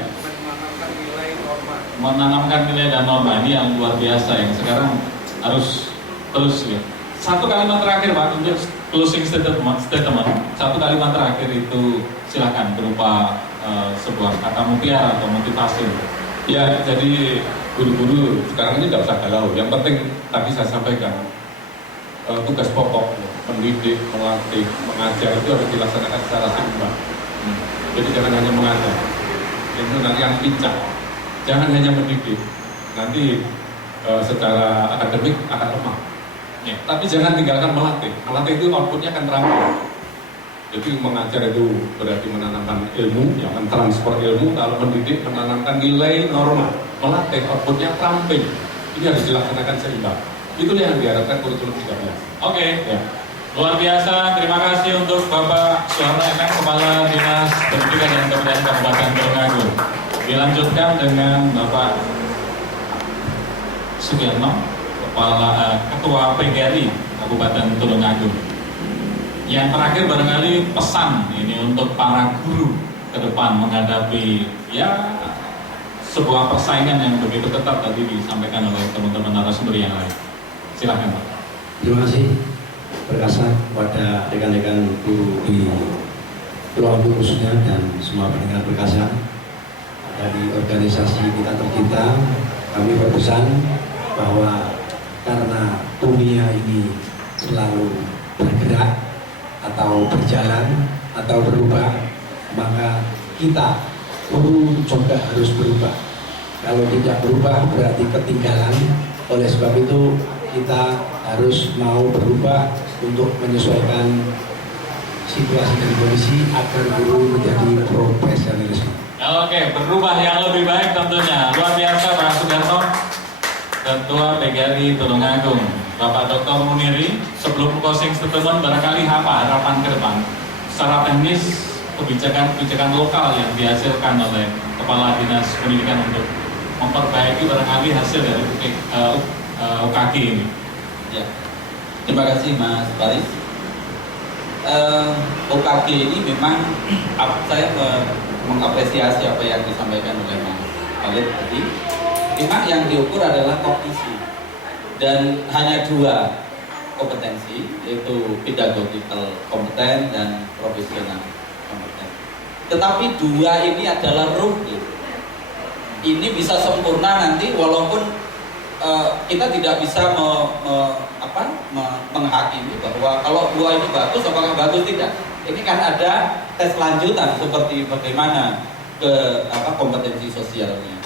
Menanamkan nilai dan norma ini yang luar biasa yang sekarang harus terus ya. Satu kalimat terakhir Pak untuk closing statement. Satu kalimat terakhir itu silakan berupa sebuah kata mutiara atau motivasi. Ya, jadi guru-guru sekarang ini tidak usah galau. Yang penting tadi saya sampaikan tugas pokok mendidik, melatih, mengajar itu harus dilaksanakan secara seimbang. Jadi jangan hanya mengajar, yang pincang. Jangan hanya mendidik, nanti secara akademik akan lemah. Ya, tapi jangan tinggalkan melatih. Melatih itu outputnya akan terampil. Jadi mengajar itu berarti menanamkan ilmu, yang mentransfer ilmu. Kalau mendidik menanamkan nilai norma. Melatih outputnya terampil. Ini harus dilaksanakan seimbang. Itulah yang diharapkan kurikulum 13. Oke. Ya. Luar biasa, terima kasih untuk Bapak Suharno MM, Kepala Dinas Pendidikan dan Kebudayaan Kabupaten Tulungagung. Dilanjutkan dengan Bapak Sugiyarno, Ketua PGRI Kabupaten Tulungagung. Yang terakhir barangkali pesan ini untuk para guru ke depan menghadapi ya sebuah persaingan yang begitu ketat tadi disampaikan oleh teman-teman narasumber yang lain. Silakan Pak. Terima kasih Perkasa kepada rekan-rekan guru di Tulungagung khususnya dan semua pendengar Perkasa. Dari organisasi kita tercinta, kami berpesan bahwa karena dunia ini selalu bergerak atau berjalan atau berubah, maka kita guru juga harus berubah. Kalau tidak berubah berarti ketinggalan. Oleh sebab itu kita harus mau berubah untuk menyesuaikan situasi dan kondisi agar guru menjadi profesionalisme. Oke, berubah yang lebih baik tentunya. Luar biasa Pak Sugiyarno, Ketua PGRI Tulungagung. Bapak Dr. Muniri, sebelum closing statement barangkali apa harapan ke depan secara teknis kebijakan lokal yang dihasilkan oleh Kepala Dinas Pendidikan untuk memperbaiki barangkali hasil dari UKG ini. Ya, terima kasih Mas Faris. UKG ini memang saya mengapresiasi apa yang disampaikan oleh Mas Khalid tadi. Memang yang diukur adalah kognisi. dan hanya 2 kompetensi, yaitu pedagogical kompeten dan profesional kompeten. Tetapi 2 ini adalah ruh. Ini bisa sempurna nanti walaupun kita tidak bisa menghakimi bahwa kalau 2 ini bagus apakah bagus, tidak. Ini kan ada tes lanjutan seperti bagaimana kompetensi sosialnya,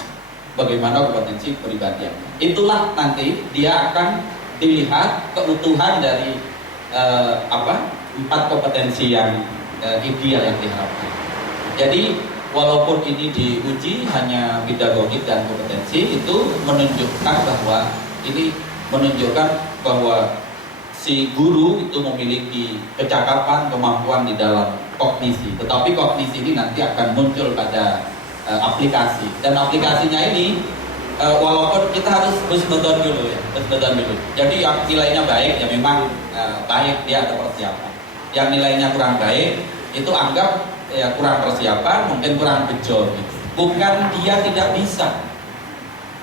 bagaimana kompetensi pribadiannya. Itulah nanti dia akan dilihat keutuhan dari 4 kompetensi yang ideal yang diharapkan. Jadi walaupun ini diuji hanya pedagogik dan kompetensi, itu menunjukkan bahwa si guru itu memiliki kecakapan, kemampuan di dalam kognisi. Tetapi kognisi ini nanti akan muncul pada aplikasi. Dan aplikasinya ini walaupun kita harus husnudon dulu ya, husnudon dulu. Jadi yang nilainya baik ya memang baik, dia ada persiapan. Yang nilainya kurang baik itu anggap ya kurang persiapan, mungkin kurang bejo. Bukan dia tidak bisa,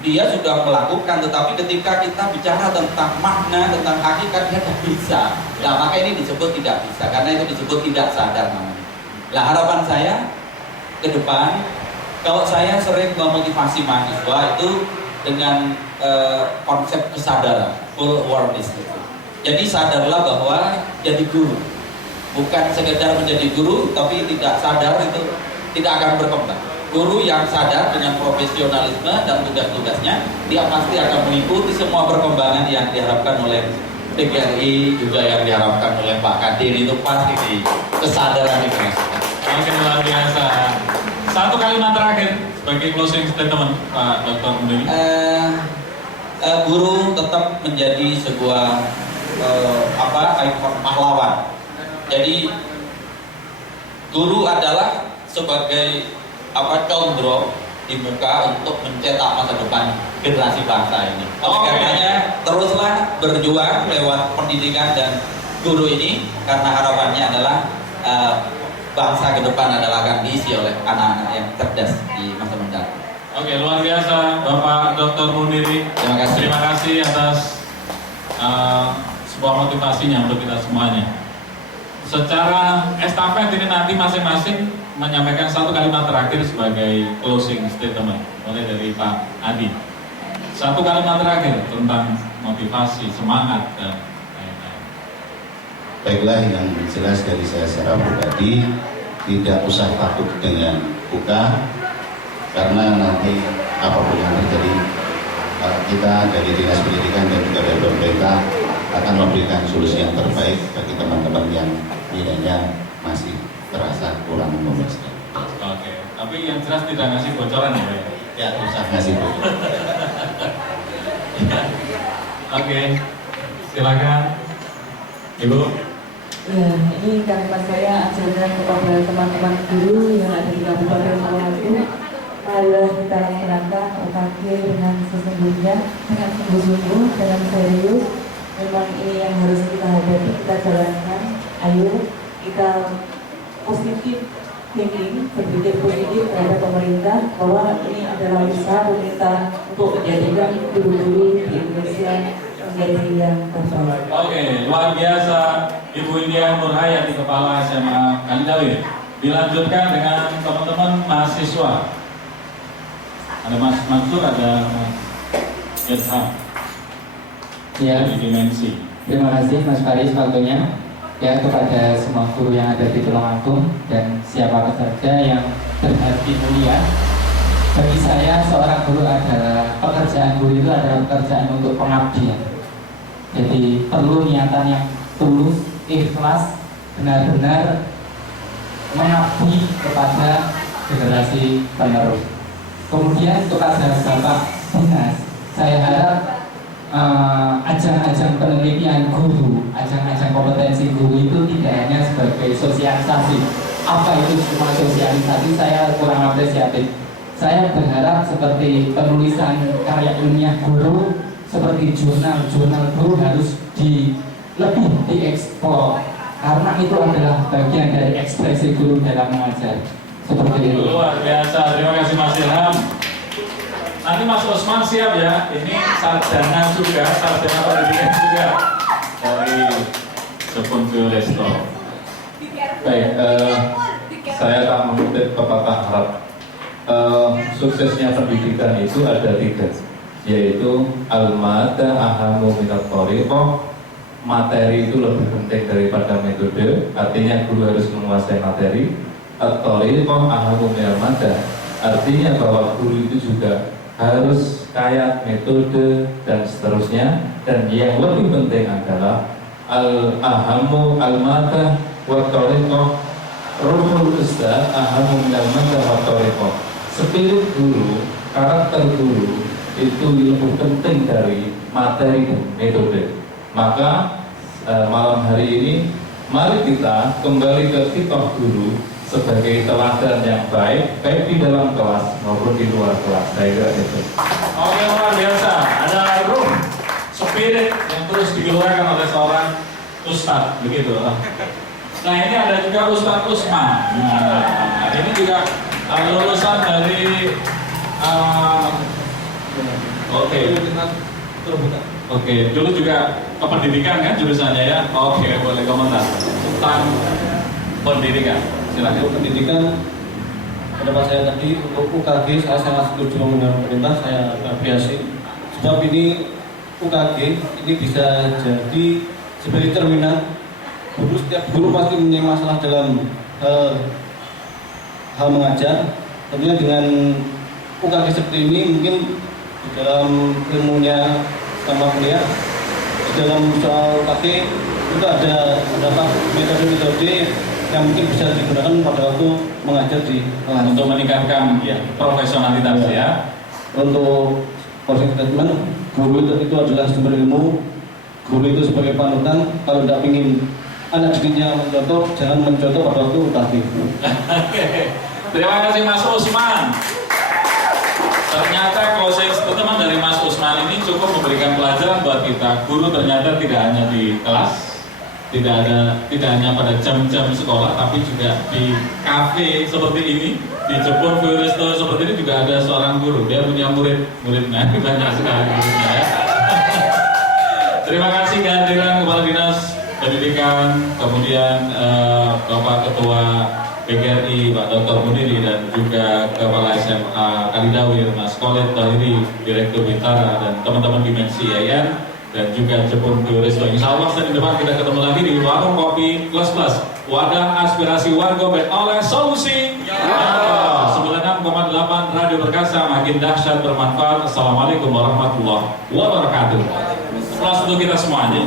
dia sudah melakukan, tetapi ketika kita bicara tentang makna, tentang hakikat, dia tidak bisa. Nah, maka ini disebut tidak bisa, karena itu disebut tidak sadar namanya. Nah, harapan saya ke depan, kalau saya sering memotivasi mahasiswa itu dengan konsep kesadaran, full awareness itu. Jadi sadarlah bahwa jadi guru, bukan sekedar menjadi guru, tapi tidak sadar itu tidak akan berkembang. Guru yang sadar dengan profesionalisme dan tugas-tugasnya, dia pasti akan mengikuti semua perkembangan yang diharapkan oleh PGRI, juga yang diharapkan oleh Pak Kadir. Itu pasti di kesadaran itu. Oke, luar biasa. 1 kalimat terakhir sebagai closing statement Pak Dr. Mundiri. Guru tetap menjadi sebuah ikon pahlawan. Jadi guru adalah sebagai condro di muka untuk mencetak masa depan generasi bangsa ini. Oleh karenanya teruslah berjuang lewat pendidikan dan guru ini, karena harapannya adalah bangsa ke depan adalah akan diisi oleh anak-anak yang cerdas di masa mendatang. Oke, luar biasa Bapak Dr. Mundiri. Terima kasih atas sebuah motivasinya untuk kita semuanya. Secara estafet ini nanti masing-masing menyampaikan 1 kalimat terakhir sebagai closing statement, mulai dari Pak Adi. 1 kalimat terakhir tentang motivasi, semangat, dan lain-lain. Baiklah, yang jelas dari saya secara pribadi, tidak usah takut dengan buka, karena nanti apapun yang terjadi, kita dari Dinas Pendidikan dan juga dari pemerintah akan memberikan solusi yang terbaik bagi teman-teman yang nilainya masih terasa kurang memuaskan. Oke, tapi yang jelas tidak ngasih bocoran ya Pak? Ya, usah ngasih bocoran. Oke, silakan Ibu. Ya, ini kalimat saya ajarkan kepada teman-teman guru yang ada di Kabupaten Maluku. Marilah kita laksanakan UKG dengan sesungguhnya, dengan sungguh-sungguh, dengan serius. Memang ini yang harus kita hadapi, kita jalankan. Ayo kita positif thinking, berpikir positif terhadap pemerintah bahwa ini adalah usaha pemerintah untuk menjadikan guru-guru di Indonesia menjadi yang terbaik. Oke, luar biasa Ibu India Nurhayati, Kepala SMA Kalidawir. Dilanjutkan dengan teman-teman mahasiswa. Ada Mas Mansur, ada Mas Irham. Ya, di Dimensi. terima kasih Mas Faris waktunya. Ya, kepada semua guru yang ada di Tulungagung dan siapa saja yang berhati mulia. Bagi saya seorang guru adalah, pekerjaan guru itu adalah pekerjaan untuk pengabdian. Jadi perlu niatan yang tulus, ikhlas, benar-benar mengabdi kepada generasi penerus. Kemudian kepada Bapak Dinas, saya harap ajang-ajang penelitian guru, ajang-ajang kompetensi guru itu tidak hanya sebagai sosialisasi. Apa itu cuma sosialisasi? Saya kurang apresiatif. Saya berharap seperti penulisan karya ilmiah guru, seperti jurnal guru harus lebih dieksplor, karena itu adalah bagian dari ekspresi guru dalam mengajar. Seperti itu. Luar biasa, terima kasih Mas Ilham. Nanti Mas Usman siap ya. Ini sarjana juga, sarjana pendidikan juga dari Jepun Resto. Baik, saya akan mengutip pepatah Arab. Suksesnya pendidikan itu ada 3, yaitu al-mada ahamu minat thoriqah. Materi itu lebih penting daripada metode, artinya guru harus menguasai materi. At-thoriqah ahamu minal mada, artinya bahwa guru itu juga harus kaya metode dan seterusnya. Dan yang lebih penting adalah al-ahamu al-mada wa thoriqah, ruhul ustaz ahamu minal mada wa thoriqah. Spirit guru, karakter guru itu lebih penting dari materi dan metode. Maka malam hari ini mari kita kembali ke sifat guru sebagai teladan yang baik, baik di dalam kelas maupun di luar kelas. Saya kira itu. Oke, luar biasa. Ada ruh, spirit yang terus dikeluarkan oleh seorang ustadz, begitu. Nah, ini ada juga Ustadz Usman. Nah, ini juga lulusan dari Oke, dulu juga kependidikan kan jurusannya ya? Oke, boleh komentar tentang pendidikan. Silahkan. Pendidikan, pendapat saya tadi untuk UKG saya sangat setuju dengan pemerintah, saya apresiasi. Sebab ini UKG ini bisa jadi sebagai cerminan guru. Setiap guru pasti punya masalah dalam hal mengajar. Tentunya dengan UKG seperti ini mungkin di dalam ilmunya sama kuliah, di dalam soal UKG itu ada metode-metode yang mungkin bisa digunakan pada waktu mengajar di kelas untuk meningkatkan profesionalitas ya. Untuk closing statement, guru itu adalah sumber ilmu. Guru itu sebagai panutan. Kalau tidak ingin anak didiknya mencontoh, jangan mencontoh pada waktu UKG. Terima kasih Mas Usman. Ternyata closing statement dari Mas Usman ini cukup memberikan pelajaran buat kita. Guru ternyata tidak hanya di kelas, tidak hanya pada jam-jam sekolah, tapi juga di kafe seperti ini, di Jepun Resto seperti ini juga ada seorang guru. Dia punya murid-muridnya banyak sekali muridnya ya. Terima kasih kehadiran Kepala Dinas Pendidikan, kemudian Bapak Ketua PGRI Pak Dr. Muniri, dan juga Kepala SMA Kalidawir Mas Khalid Tahiri, Direktur Bintara, dan teman-teman Dimensi IAIN, dan juga Jepun Resto. Insya Allah senin depan kita ketemu lagi di Warung Kopi Plus Plus, wadah aspirasi warga dan oleh solusi. 96,8 Radio Perkasa, makin dahsyat bermanfaat. Assalamualaikum warahmatullahi wabarakatuh. Plus untuk kita semuanya.